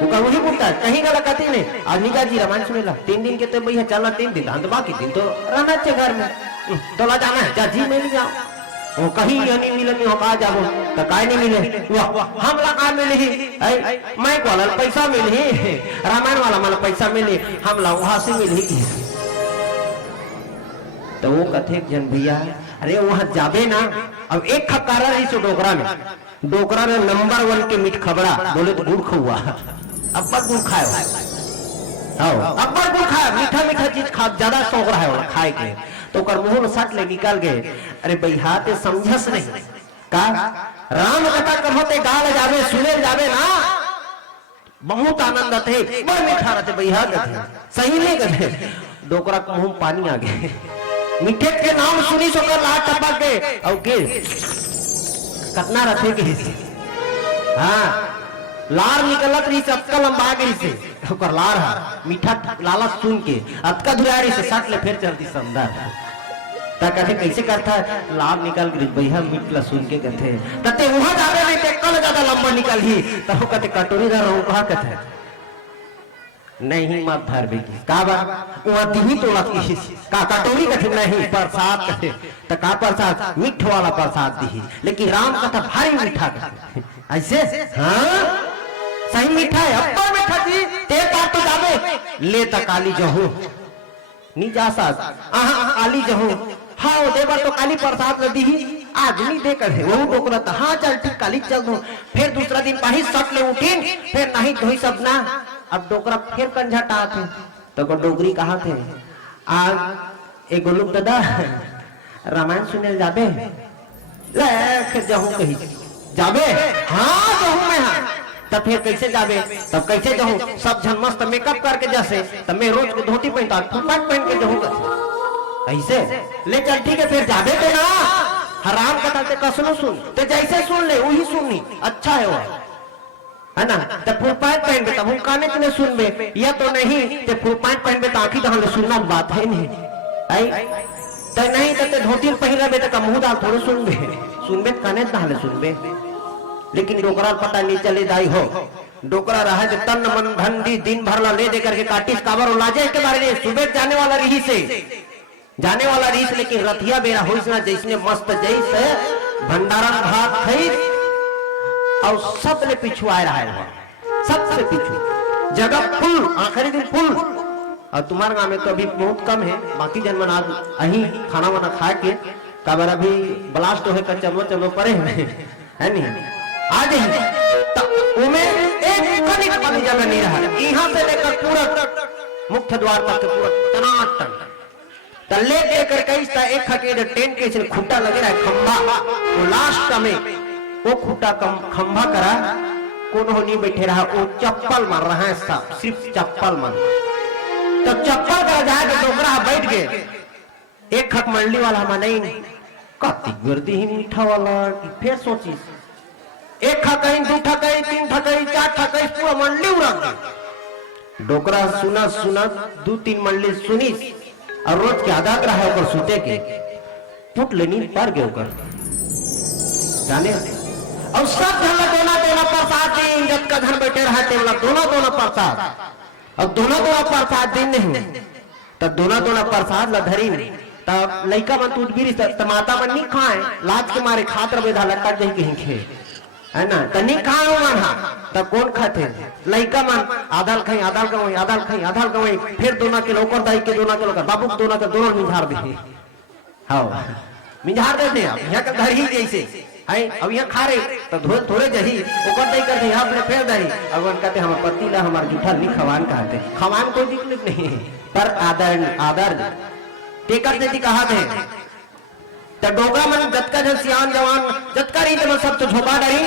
वो वही बोलता है कहीं गलत कहते नहीं। आज निका जी रामायण सुनेला 3 दिन के तो भैया चलना 3 दिन तो बाकी दिन तो रहना चाहिए घर में तो ला जाना है जी मिल जाओ वो कहीं नहीं मिले नहीं हो कहा जाओ तो काय नहीं मिले हम लगा मिले ही मैं बोला पैसा मिले रामायण वाला माना पैसा मिले हम ला वहां से मिले तो वो कथे जन भैया अरे वहां जाबे ना। अब एक खकारा रही सो डोकरा में नंबर 1 के मीठ खबरा बोले तो गुड़ खुआ अब्बर गुड़ खाए अब्बर गुड़ खाए मीठा मीठा चीज खा ज्यादा शौक रहा है खाए के तो कर मुंह में सट ले निकल गए। अरे भैया ते समझस नहीं का राम कथा कहते गाल जावे सुने जावे ना बहुत आनंद थे, बड़ मीठा रहते भैया कथे सही नहीं कथे। डोकरा के मुंह पानी आ गए, मीठे के नाम सुनी सो कर लाट टपक गए और के कितना रहते के हाँ लार निकलत रही से अतका लंबा गई से ओकर लार मीठा लाला सुन के अतका धुरारी से सट ले फिर चलती समदार ता कहते कैसे करता है लार निकल गई भैया मीठला सुन के कहते तते वहां जावे नहीं ते कल ज्यादा लंबा निकल ही तब कहते कटोरी धर रहो कहा कहते नहीं मत धर बेकी का बा वहां दिही तोड़ा की का कटोरी कहते नहीं प्रसाद कहते त का प्रसाद मीठ वाला प्रसाद दिही लेकिन राम कथा भारी मीठा कहते ऐसे हाँ सही मीठा है अब्बा मीठा जी ते का तो जावे ले त काली जहू नी जा सास काली जहू हाँ देवर तो काली प्रसाद दी आज नहीं देकर है वो डोकरा था हाँ चल ठीक काली चल दो फिर दूसरा दिन पाही सट ले उठीन फिर नहीं धोई सब ना अब डोकरा फिर कंझटा थे तो डोगरी कहा थे आज एक गोलुक दादा रामायण सुने जाबे लेख जहू कही जाबे हाँ जहू में हाँ तब फिर कैसे जाबे तब कैसे जाऊं सब जन मस्त मेकअप करके जैसे तब मैं रोज को धोती पहनता फुटपाथ पहन के जाऊंगा ऐसे ले चल ठीक है फिर जाबे तो ना हराम कथा से कसनो सुन तो जैसे सुन ले वही सुननी अच्छा है वो है ना तब फुटपाथ पहन के तब हम काने तने सुन बे या तो नहीं तो फुटपाथ पहन बे तो आखिर तो सुनना बात है नहीं आई तो नहीं तो धोती पहन रहे तो मुंह दाल थोड़े सुन बे काने दाले सुन बे लेकिन डोकरा पता नहीं चले दाई हो डोकरा रहा जो तन मन धन दी दिन भर ला ले दे करके काटिस काबर लाजे के बारे में सुबह जाने वाला रही लेकिन रथिया बेरा हो ना जैसने मस्त जैसे भंडारण भात थई और सब ले पिछू आ रहा है सबसे पिछू जगह फुल आखिरी दिन फुल और तुम्हारे गांव में तो अभी बहुत कम है बाकी जन मन आज अही खाना वाना खा के काबर अभी ब्लास्ट हो कर चलो परे है नहीं आज उमे एक कनिक वाली जगह नहीं रहा यहाँ से लेकर पूरा मुख्य द्वार तक पूरा टनाटन तल्ले लेकर कई एक खटे टेंट के इसने खुट्टा लगे रहा खंभा वो लास्ट में वो खुट्टा खंभा करा कौन हो नहीं बैठे रहा वो चप्पल मार रहा है सब सिर्फ चप्पल मार तो चप्पल करा जाके डोकरा बैठ गए एक खक मंडली वाला मैं नहीं कति गर्दी ही मीठा वाला फिर सोची एक ठकई दो ठकई तीन ठकई चार ठकई पूरा मंडली उड़ा डोकरा सुना सुना दो तीन मंडली सुनी और रोज के आधा रहा है सुते के फुट लेनी पर गए ऊपर जाने और सब धन दोना प्रसाद दिन जब का धन बैठे रहा टेमला दोना प्रसाद और दोना प्रसाद दिन नहीं तब दोना प्रसाद ला धरी तब लड़का मन टूट गिरी माता मन नहीं खाए लाज के मारे खातर बेधा लटक जाए कहीं खे है ना तनी खाओ मन तब कौन खाते लड़का मन आधाल खाई आधाल गवई फिर दोना के लोकर दाई के दोना के लोकर बाबू दोना के दोनों मिझार दे हां मिझार देते हैं यहां का घर ही जैसे है अब यहां खा रहे तो थोड़े जही ओकर दाई करते यहां पे फेर दाई अब उन कहते हम पति ला हमार जूठा नहीं खवान कहते खवान कोई दिक्कत नहीं पर आदर टेकर देती कहा थे तो डोगा मन जतका जन सियान जवान जतका रही तो सब तो झोपा डरी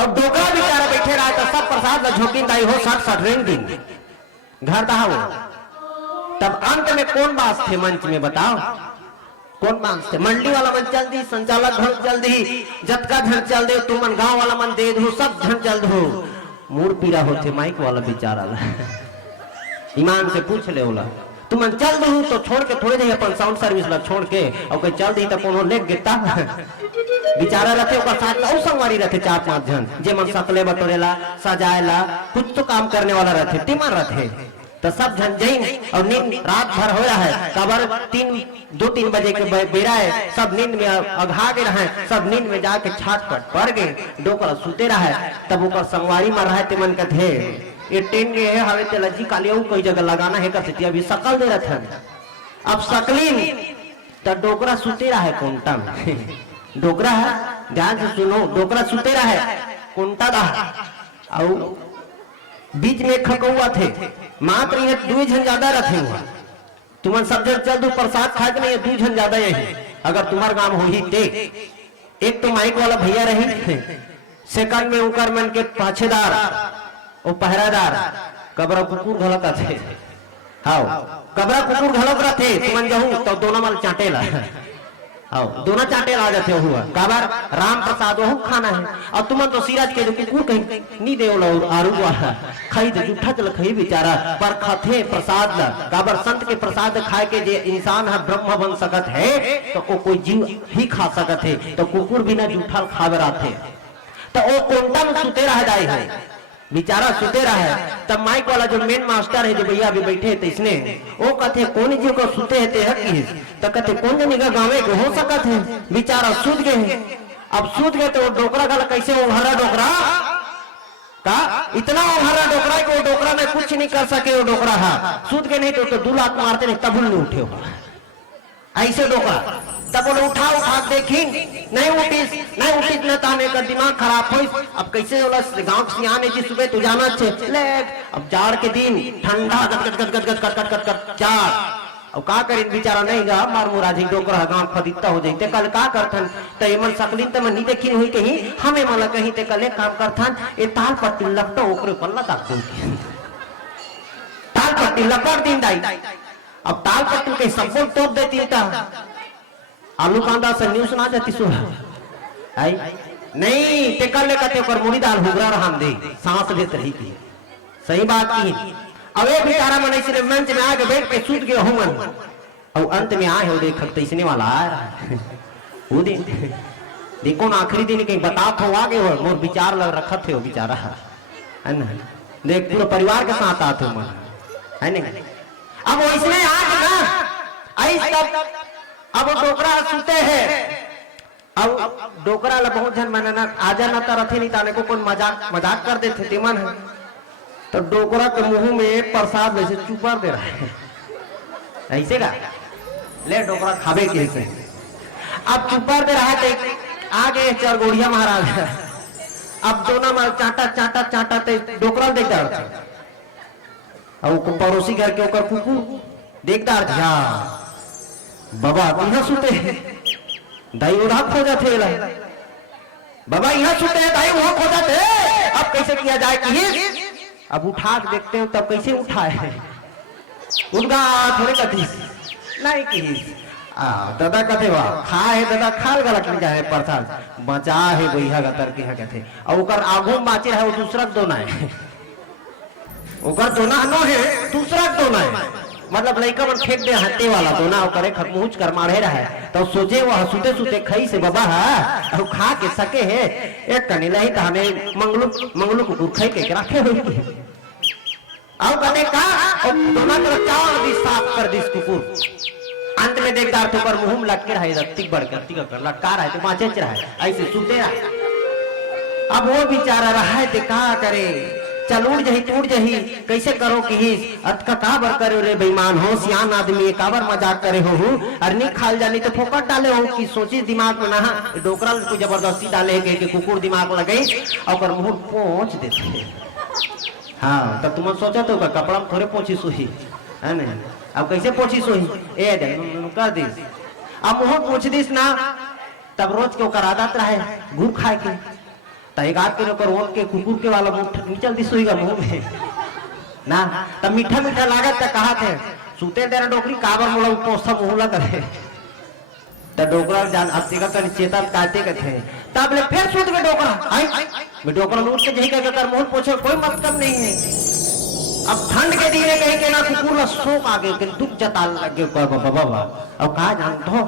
और डोगा बेचारा बैठे रहा तो सब प्रसाद झोंकी दाई हो 60 रेंग दिन घर दहा हो तब अंत में कौन बात थे मंच में बताओ कौन बात थे मंडली वाला मन चल दी संचालक धन चल दी जतका धन चल दे तुम मन गांव वाला मन दे दो सब धन चल दो मूड पीड़ा होते माइक वाला बेचारा ईमान से पूछ ले बोला तुम चल दू तो छोड़ के थोड़े देर अपन साउंड सर्विस ला छोड़ के और कोई चल दी तो कोनो लेट गिरता बेचारा रहते ओकर साथ और संगवारी रहते 4-5 जन जे मन सकले बटोरेला सजाएला कुछ तो काम करने वाला रहते टीमर रहते तो सब जन जैन और नींद रात भर हो रहा है कबर 2-3 बजे के बेरा है सब नींद में अघा गए रहे सब नींद में जाके छाट पड़ गए डोकर सुते रहा है तब ओकर संगवारी में रहे ते मन कहते ये टेंट है हवे ते लज्जी कालियों कोई जगह लगाना है कसती अभी सकल दे रहा था अब सकलीन तो डोकरा सुते रहा है कोंटा में डोकरा ध्यान से सुनो डोकरा सुते रहा है कोंटा रहा और बीच में खकौआ थे मात्र ये 2 जन ज्यादा रखे हुआ तुमन सब जन चल दू प्रसाद खा के नहीं दू जन ज्यादा यही अगर तुम्हार काम हो ही ते एक तो माइक वाला भैया रही सेकंड में उकर मन के पाछेदार ओ पहरादार कबरा कुकुर घलक आथे हाउ कबरा कुकुर घलक रहथे तुमन जहू तो दोनों माल चाटेला हाउ दोनों चाटेला आ जाते हुआ काबर राम प्रसाद वहु खाना है और तुमन तो सिराज के कुकुर कहीं नी देवला आरू वाला खाई तो जूठा चल खाई बेचारा पर खाथे प्रसाद ला काबर संत के प्रसाद खाए के जे इंसान है ब्रह्म बन सकत है तो वो कोई जीव ही खा सकत है तो कुकुर बिना जूठा खाबर आथे तो वो कोंटा में सुते रह जाए है बेचारा सुते रहा है तब माइक वाला जो मेन मास्टर है जो भैया अभी बैठे थे इसने वो कहते कौन जी को सुते है तो कहते कौन जनी का गाँव के हो सकत है बेचारा सूत गए अब सूत गए तो वो डोकरा गला कैसे ओघरा डोकरा का इतना ओघरा डोकरा कि वो डोकरा में कुछ नहीं कर सके वो डोकरा हा सूत गए नहीं तो दो लात मारते नहीं तब नहीं उठे हो ऐसे डोकरा तब बोले उठा उठा देखी नहीं उठीस न ताने का दिमाग खराब हो अब कैसे बोला गांव से आने जी सुबह तू जाना छे ले अब जाड़ के दिन ठंडा गट गट गट गट गट गट गट गट चार अब का करें बेचारा नहीं गा मार मुराजी डोकरा गांव फदित्ता हो जाते कल का करथन तो एमन सकलीन त मन नहीं देखी हुई कहीं हमें मला कहीं ते कल काम करथन ए ताल पट्टी लपटा ओकरे पल्ला ताक दो ताल पट्टी लपट दिन दाई अब ताल पट्टी के सब तोप देती था आलू कांदा से न्यूज ना जाती सुबह आई नहीं ते कर ले कते पर मुड़ी दाल हुगरा रहन दे सांस लेत रही थी सही बात की अब एक बेचारा मन इसने मंच में आके बैठ के सूत गए हुमन और अंत में आए हो देख तैसने वाला वो दिन देखो ना आखिरी दिन कहीं बता हो आगे हो मोर विचार लग रखा थे वो बेचारा है ना देख पूरे परिवार के साथ आते हो मन है नहीं अब वो इसने आके ना आई तब अब डोकरा सुते हैं अब डोकरा ला बहुत जन मन ना आजा ना तरथे नहीं ताने को कोई मजाक कर देते तिमन है तो डोकरा के मुंह में प्रसाद वैसे चुपा दे रहा है ऐसे का ले डोकरा खावे कैसे अब चुपा दे रहा है आगे चरगोड़िया महाराज अब दोनों माल चाटा चाटा चाटा ते डोकरा देखता अब पड़ोसी घर के ओकर कुकुर देखता जा बाबा यहाँ सुते दाई उड़ा खो जाते बाबा यहाँ सुते हैं दाई वहां खो जाते अब कैसे किया जाए कि अब उठा के देखते हैं तब कैसे उठाए उनका थोड़े कथी नहीं कि दादा कहते वाह खा है दादा खाल गला की जाए प्रसाद बचा है भैया गतर के है कहते और ओकर आगू बाचे है वो दूसरा दोना है ओकर दोना नो है दूसरा दोना है मतलब लड़का मन फेंक दे हत्ते वाला दोना करे खमूच कर मारे रहा है तो सोचे वह सुते सुते खाई से बाबा है और खा के सके है एक कनी नहीं तो हमें मंगलू कुकुर खाई के रखे हुए अब कहने का और दोना तरफ चावल भी साफ कर दी कुकुर अंत में देखदार तो पर मुंह लग के रहे रत्ती बढ़ करती कर लटका रहा है तो माचे रहा है ऐसे सुते रहा अब वो बेचारा रहा है तो क्या करे चल उड़ जही टूट जही कैसे करो कि अतका काबर करे रे बेईमान हो सियान आदमी काबर मजाक करे हो अरनी खाल जानी तो फोकट डाले हो कि सोची दिमाग में ना डोकरा को जबरदस्ती डाले के कुकुर दिमाग लगाई और मुंह पहुंच देते हाँ तब तुम सोचा तो कपड़ा में थोड़े पोछी सोही है ना अब कैसे पोछी सोही ए कर दी अब मुंह पोछ दिस ना तब रोज के ओकर आदत रहे घूर खाए के एक आध के के कुकुर के वाला मुंह निचल दी सोईगा मुंह में ना तब मीठा मीठा लागत तक कहा थे सूते तेरा डोकरी काबर मोला पोस्ता मुंह लग रहे तब डोकरा जान अस्तिका कर चेतन काटे के थे तब ले फिर सूत के डोकरा आई मैं डोकरा उठ के जही के कर मुंह पोछे कोई मतलब नहीं है अब ठंड के दिन कहीं के ना कुकुर ला शोक आ गए दुख जता लगे बाबा अब कहा जान तो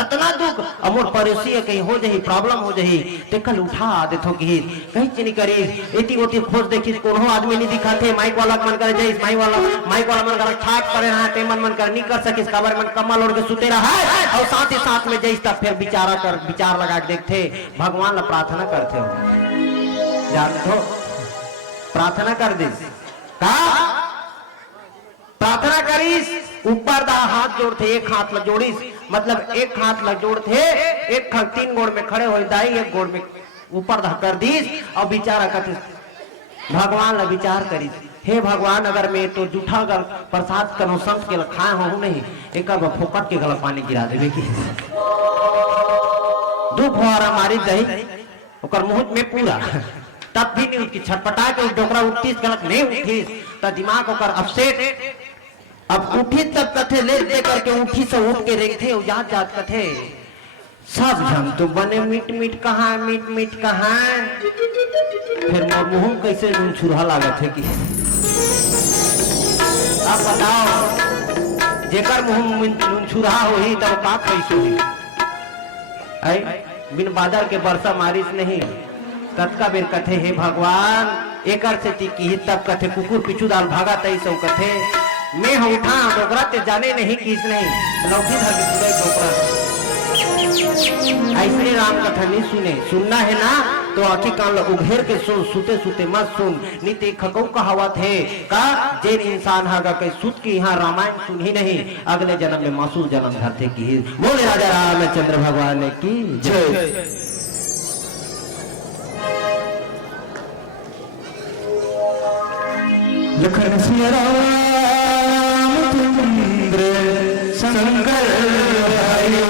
इतना दुख अमोर पड़ोसी है कहीं हो जही प्रॉब्लम हो जही ते कल उठा देथो कि कहीं चीनी करे एती ओती खोज देखी कोनो आदमी नहीं दिखाते माइक वाला मन करे जइस माइक वाला मन करे ठाक पड़े रहा ते मन कर नहीं कर सकिस खबर मन कमल ओढ़ के सुते रहा है और साथ ही साथ में जइस तब फिर विचार लगा के देखते भगवान ला प्रार्थना करते हो जान तो प्रार्थना कर दे का प्रार्थना करीस ऊपर दा हाथ जोड़ते एक हाथ में जोड़ीस मतलब एक हाथ लग जोड़ते एक तीन गोड़ में खड़े हो दाई एक गोड़ में ऊपर धा कर दीस और बेचारा कहते भगवान ला विचार करी, हे भगवान अगर मैं तो जूठा अगर प्रसाद करो संत के खाए हूँ नहीं, एक फोकट के गला पानी गिरा देवे की दो फुहारा मारी दही ओकर मुंह में पूरा, तब भी नहीं उठकी, छटपटा के डोकरा उठतीस गलत नहीं उठीस तो दिमाग ओकर अपसेट, अब उठी तब कथे ले दे करके उठी से उठ के रेखते जात जात कथे सब जम तो बने मीट मीट कहाँ मीट मीट कहाँ, फिर मोर मुंह कैसे छुरा लागत है कि आप बताओ जेकर मुंह छुरा होही तब का कैसे होई, आई बिन बादल के वर्षा मारिस नहीं, कतका बेर कथे हे भगवान एकर से टिकी तब कथे कुकुर पिछू दाल भागा तई सो कथे मैं हम उठा डोकरा ते जाने नहीं किस नहीं लौकी धर के सुनाई डोकरा, ऐसे राम कथा नहीं सुने, सुनना है ना तो आखिर कान उघेर के सुन, सुते सुते मत सुन, नीति खकौ कहावत है का जेन इंसान हागा के सुत की यहाँ रामायण सुन ही नहीं, अगले जन्म में मासूर जन्म धरते की। बोले राजा रामचंद्र भगवान की जय। लखन सिया रामचंद्र शंकर हरिओ।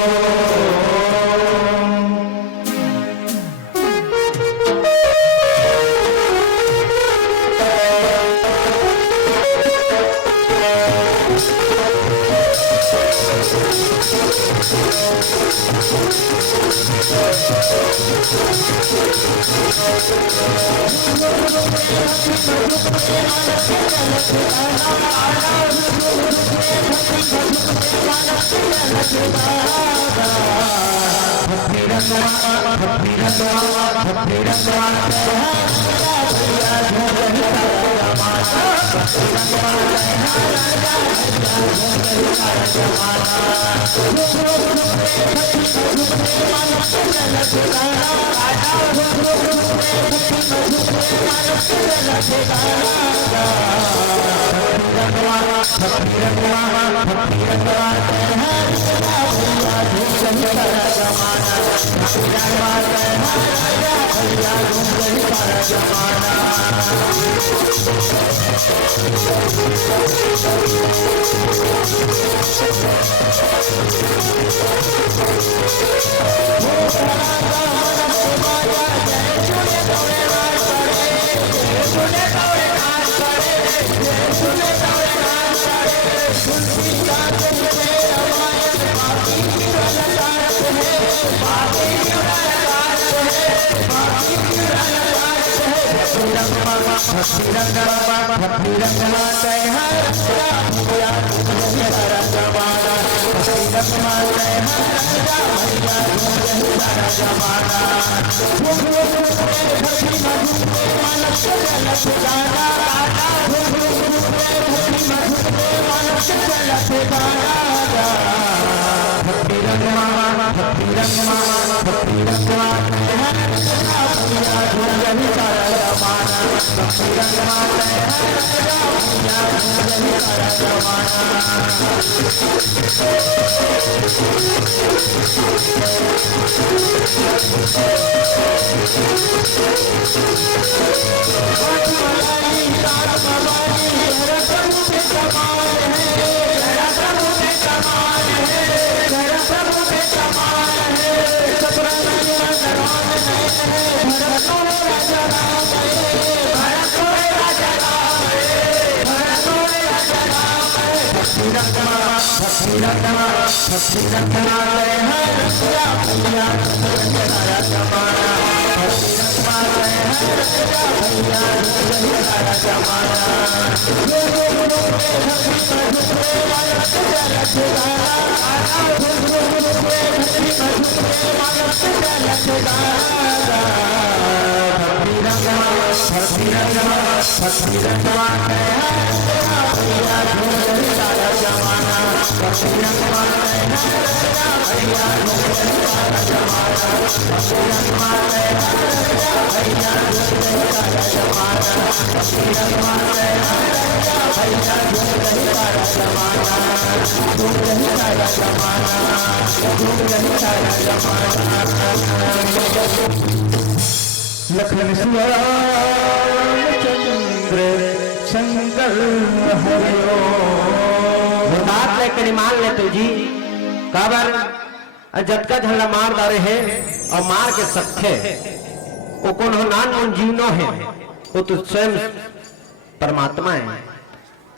लखन सिया रामचंद्र शंकर हरिओ। बात लेकर मान ले तू जी काबर जतका झल्ला मार डारे है और मार के सखे वो कौन हो नान उन जीवनो है वो तो स्वयं परमात्मा है।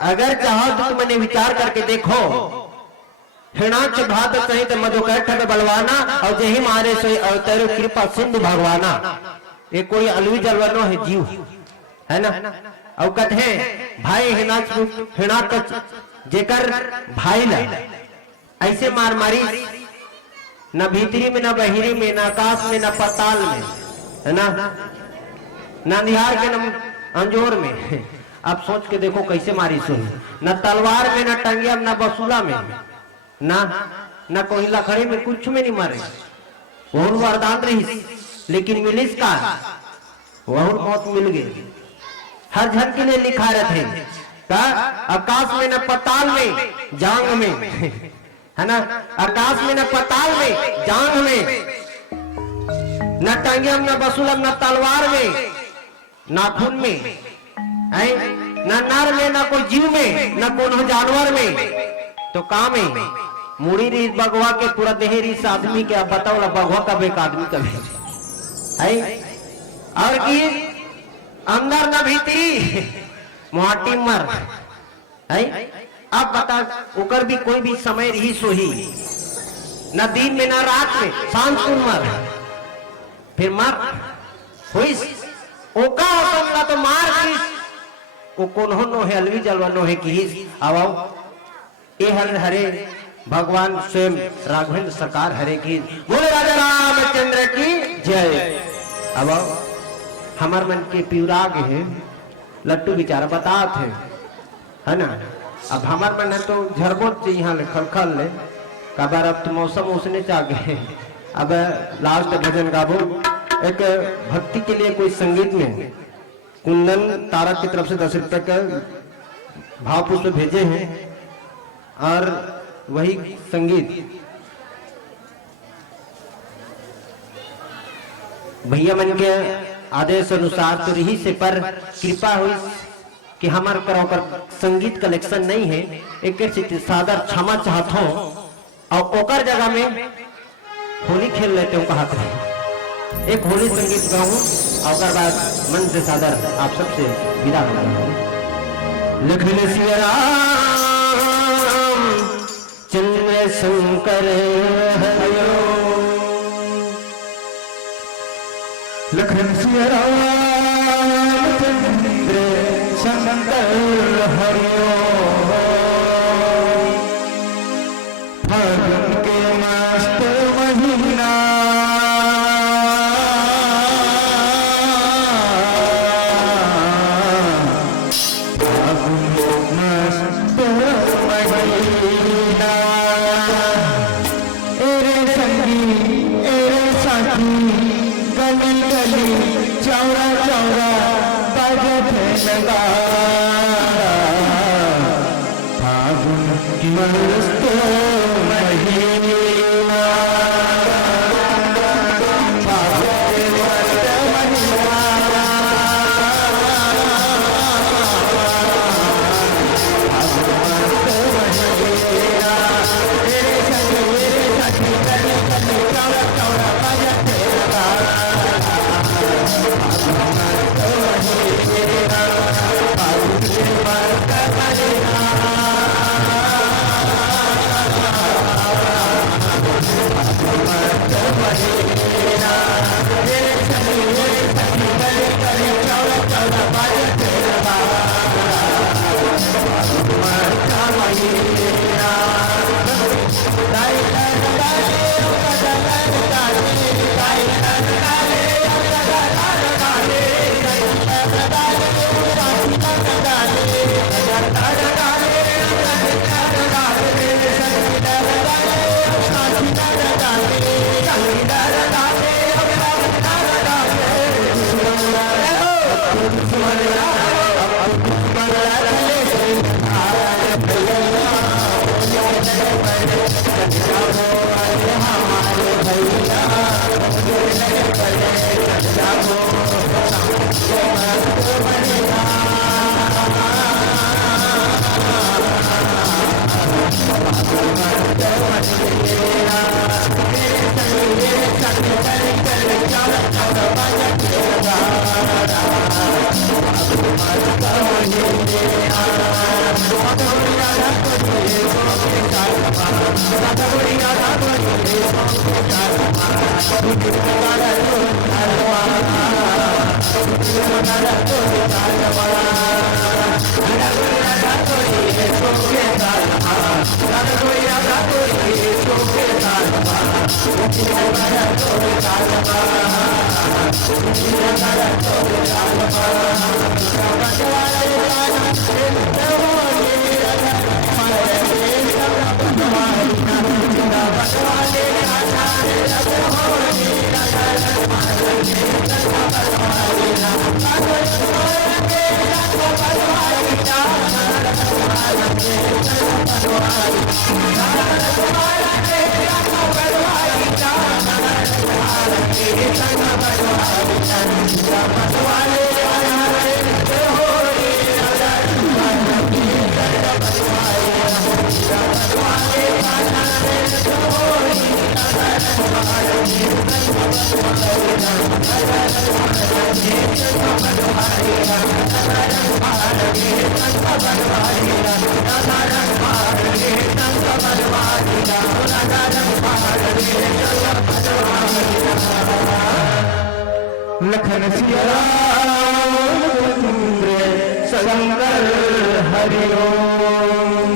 अगर चाहो तो तुमने विचार करके देखो हिणाच भात सहित मधुकैठ में बलवाना और जही मारे सोई अवतारो कृपा सिंधु भगवाना। ये कोई अलवी जलवनो है जीव है ना। और कथे भाई हिणाच जेकर भाई ला ऐसे मार मारी न भीतरी में न बहिरी में न आकाश में न पाताल में है ना न निहार के न अंजोर में। आप सोच के देखो कैसे मारी सुन न तलवार में न टंगिया में न बसूला में न कोई लखड़े में कुछ में नहीं मारे। वह वरदान रही लेकिन मिलिस का वह मौत मिल गई। हर झन के लिए लिखा रहते का आकाश में न पताल में जांग में है ना। आकाश में न पताल में जांग में न टंगियम न बसुलम न तलवार में नाखून में न नर में न कोई जीव में न कोनो जानवर में तो काम है मुड़ी रीस बगवा के पूरा देहरी इस आदमी के। अब बताओ ना बगवा कब एक आदमी कभी है और की अंदर न भीतरी मोटी मर है। अब बता उकर भी कोई भी समय रही सोही न दिन में न रात में शांत सुन मर फिर मर हुई ओका तो मार वो कौन नो है अलवी जलवनो है कि आओ ये हर हरे भगवान स्वयं राघवेंद्र सरकार हरे की बोले राजा रामचंद्र की जय। अब हमार मन के पिउराग है लट्टू बेचारा बतात है ना। अब हमार मन है तो झरबोट से यहाँ ले खलखल ले कबार अब तो मौसम उसने चाह गए। अब लास्ट भजन गाबो एक भक्ति के लिए कोई संगीत में कुंदन तारक की तरफ से 10 रुपए का भाव पुष्प भेजे हैं और वही संगीत भैया मन के आदेश अनुसार तो रही से पर कृपा हुई कि हमार कर संगीत कलेक्शन नहीं है। एक सादर क्षमा चाहत हो और ओकर जगह में होली खेल लेते हो कहा एक होली संगीत गाऊं और बाद मन से सादर आप सबसे विदा होना। लिख ले सिया राम चंद्र शंकर हरिओ। लखन सिया राम चंद्र शंकर हरिओ। फागुन के मस्त महीना भैया लखन सिया राम चंद्र शंकर हरिओम।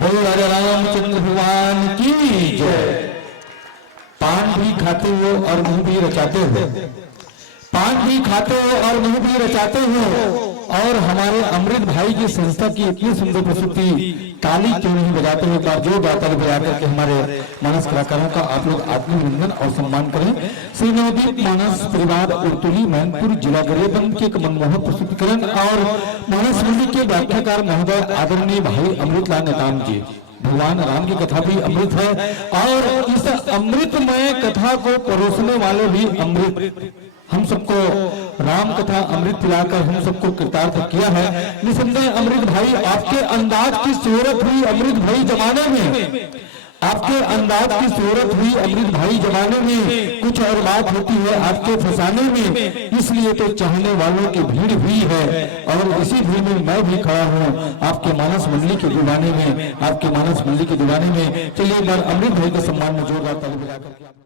बोलो राजा रामचंद्र भगवान की जय। पान भी खाते हो और मुंह भी रचाते हो, पान भी खाते हो और मुंह भी रचाते हो, और हमारे अमृत भाई की संस्था की इतनी सुंदर प्रस्तुति ताली क्यों नहीं बजाते हो? बार जो ताली बजा करके हमारे मानस कलाकारों का आप लोग आत्मनिंदन और सम्मान करें। श्री नवदीप मानस परिवार उर्तुली मैनपुर जिला गरियाबंद के एक मनमोहक प्रस्तुतिकरण और मानस मंदिर के व्याख्याकार महोदय आदरणीय भाई अमृतलाल नेताम जी। भगवान राम की कथा भी अमृत है और इस अमृतमय कथा को परोसने वाले भी अमृत। हम सबको राम कथा अमृत पिलाकर हम सबको कृतार्थ किया है। निसंदेह अमृत भाई आपके अंदाज की शोहरत हुई अमृत भाई जमाने में, आपके अंदाज की शोहरत हुई अमृत भाई जमाने में। कुछ और बात होती है आपके फसाने में, इसलिए तो चाहने वालों की भीड़ भी है और इसी भीड़ में मैं भी खड़ा हूँ आपके मानस मंडली के दीवाने में, आपके मानस मंडली के दीवाने में। चलिए एक बार अमृत भाई के सम्मान में जोरदार ताली बजाकर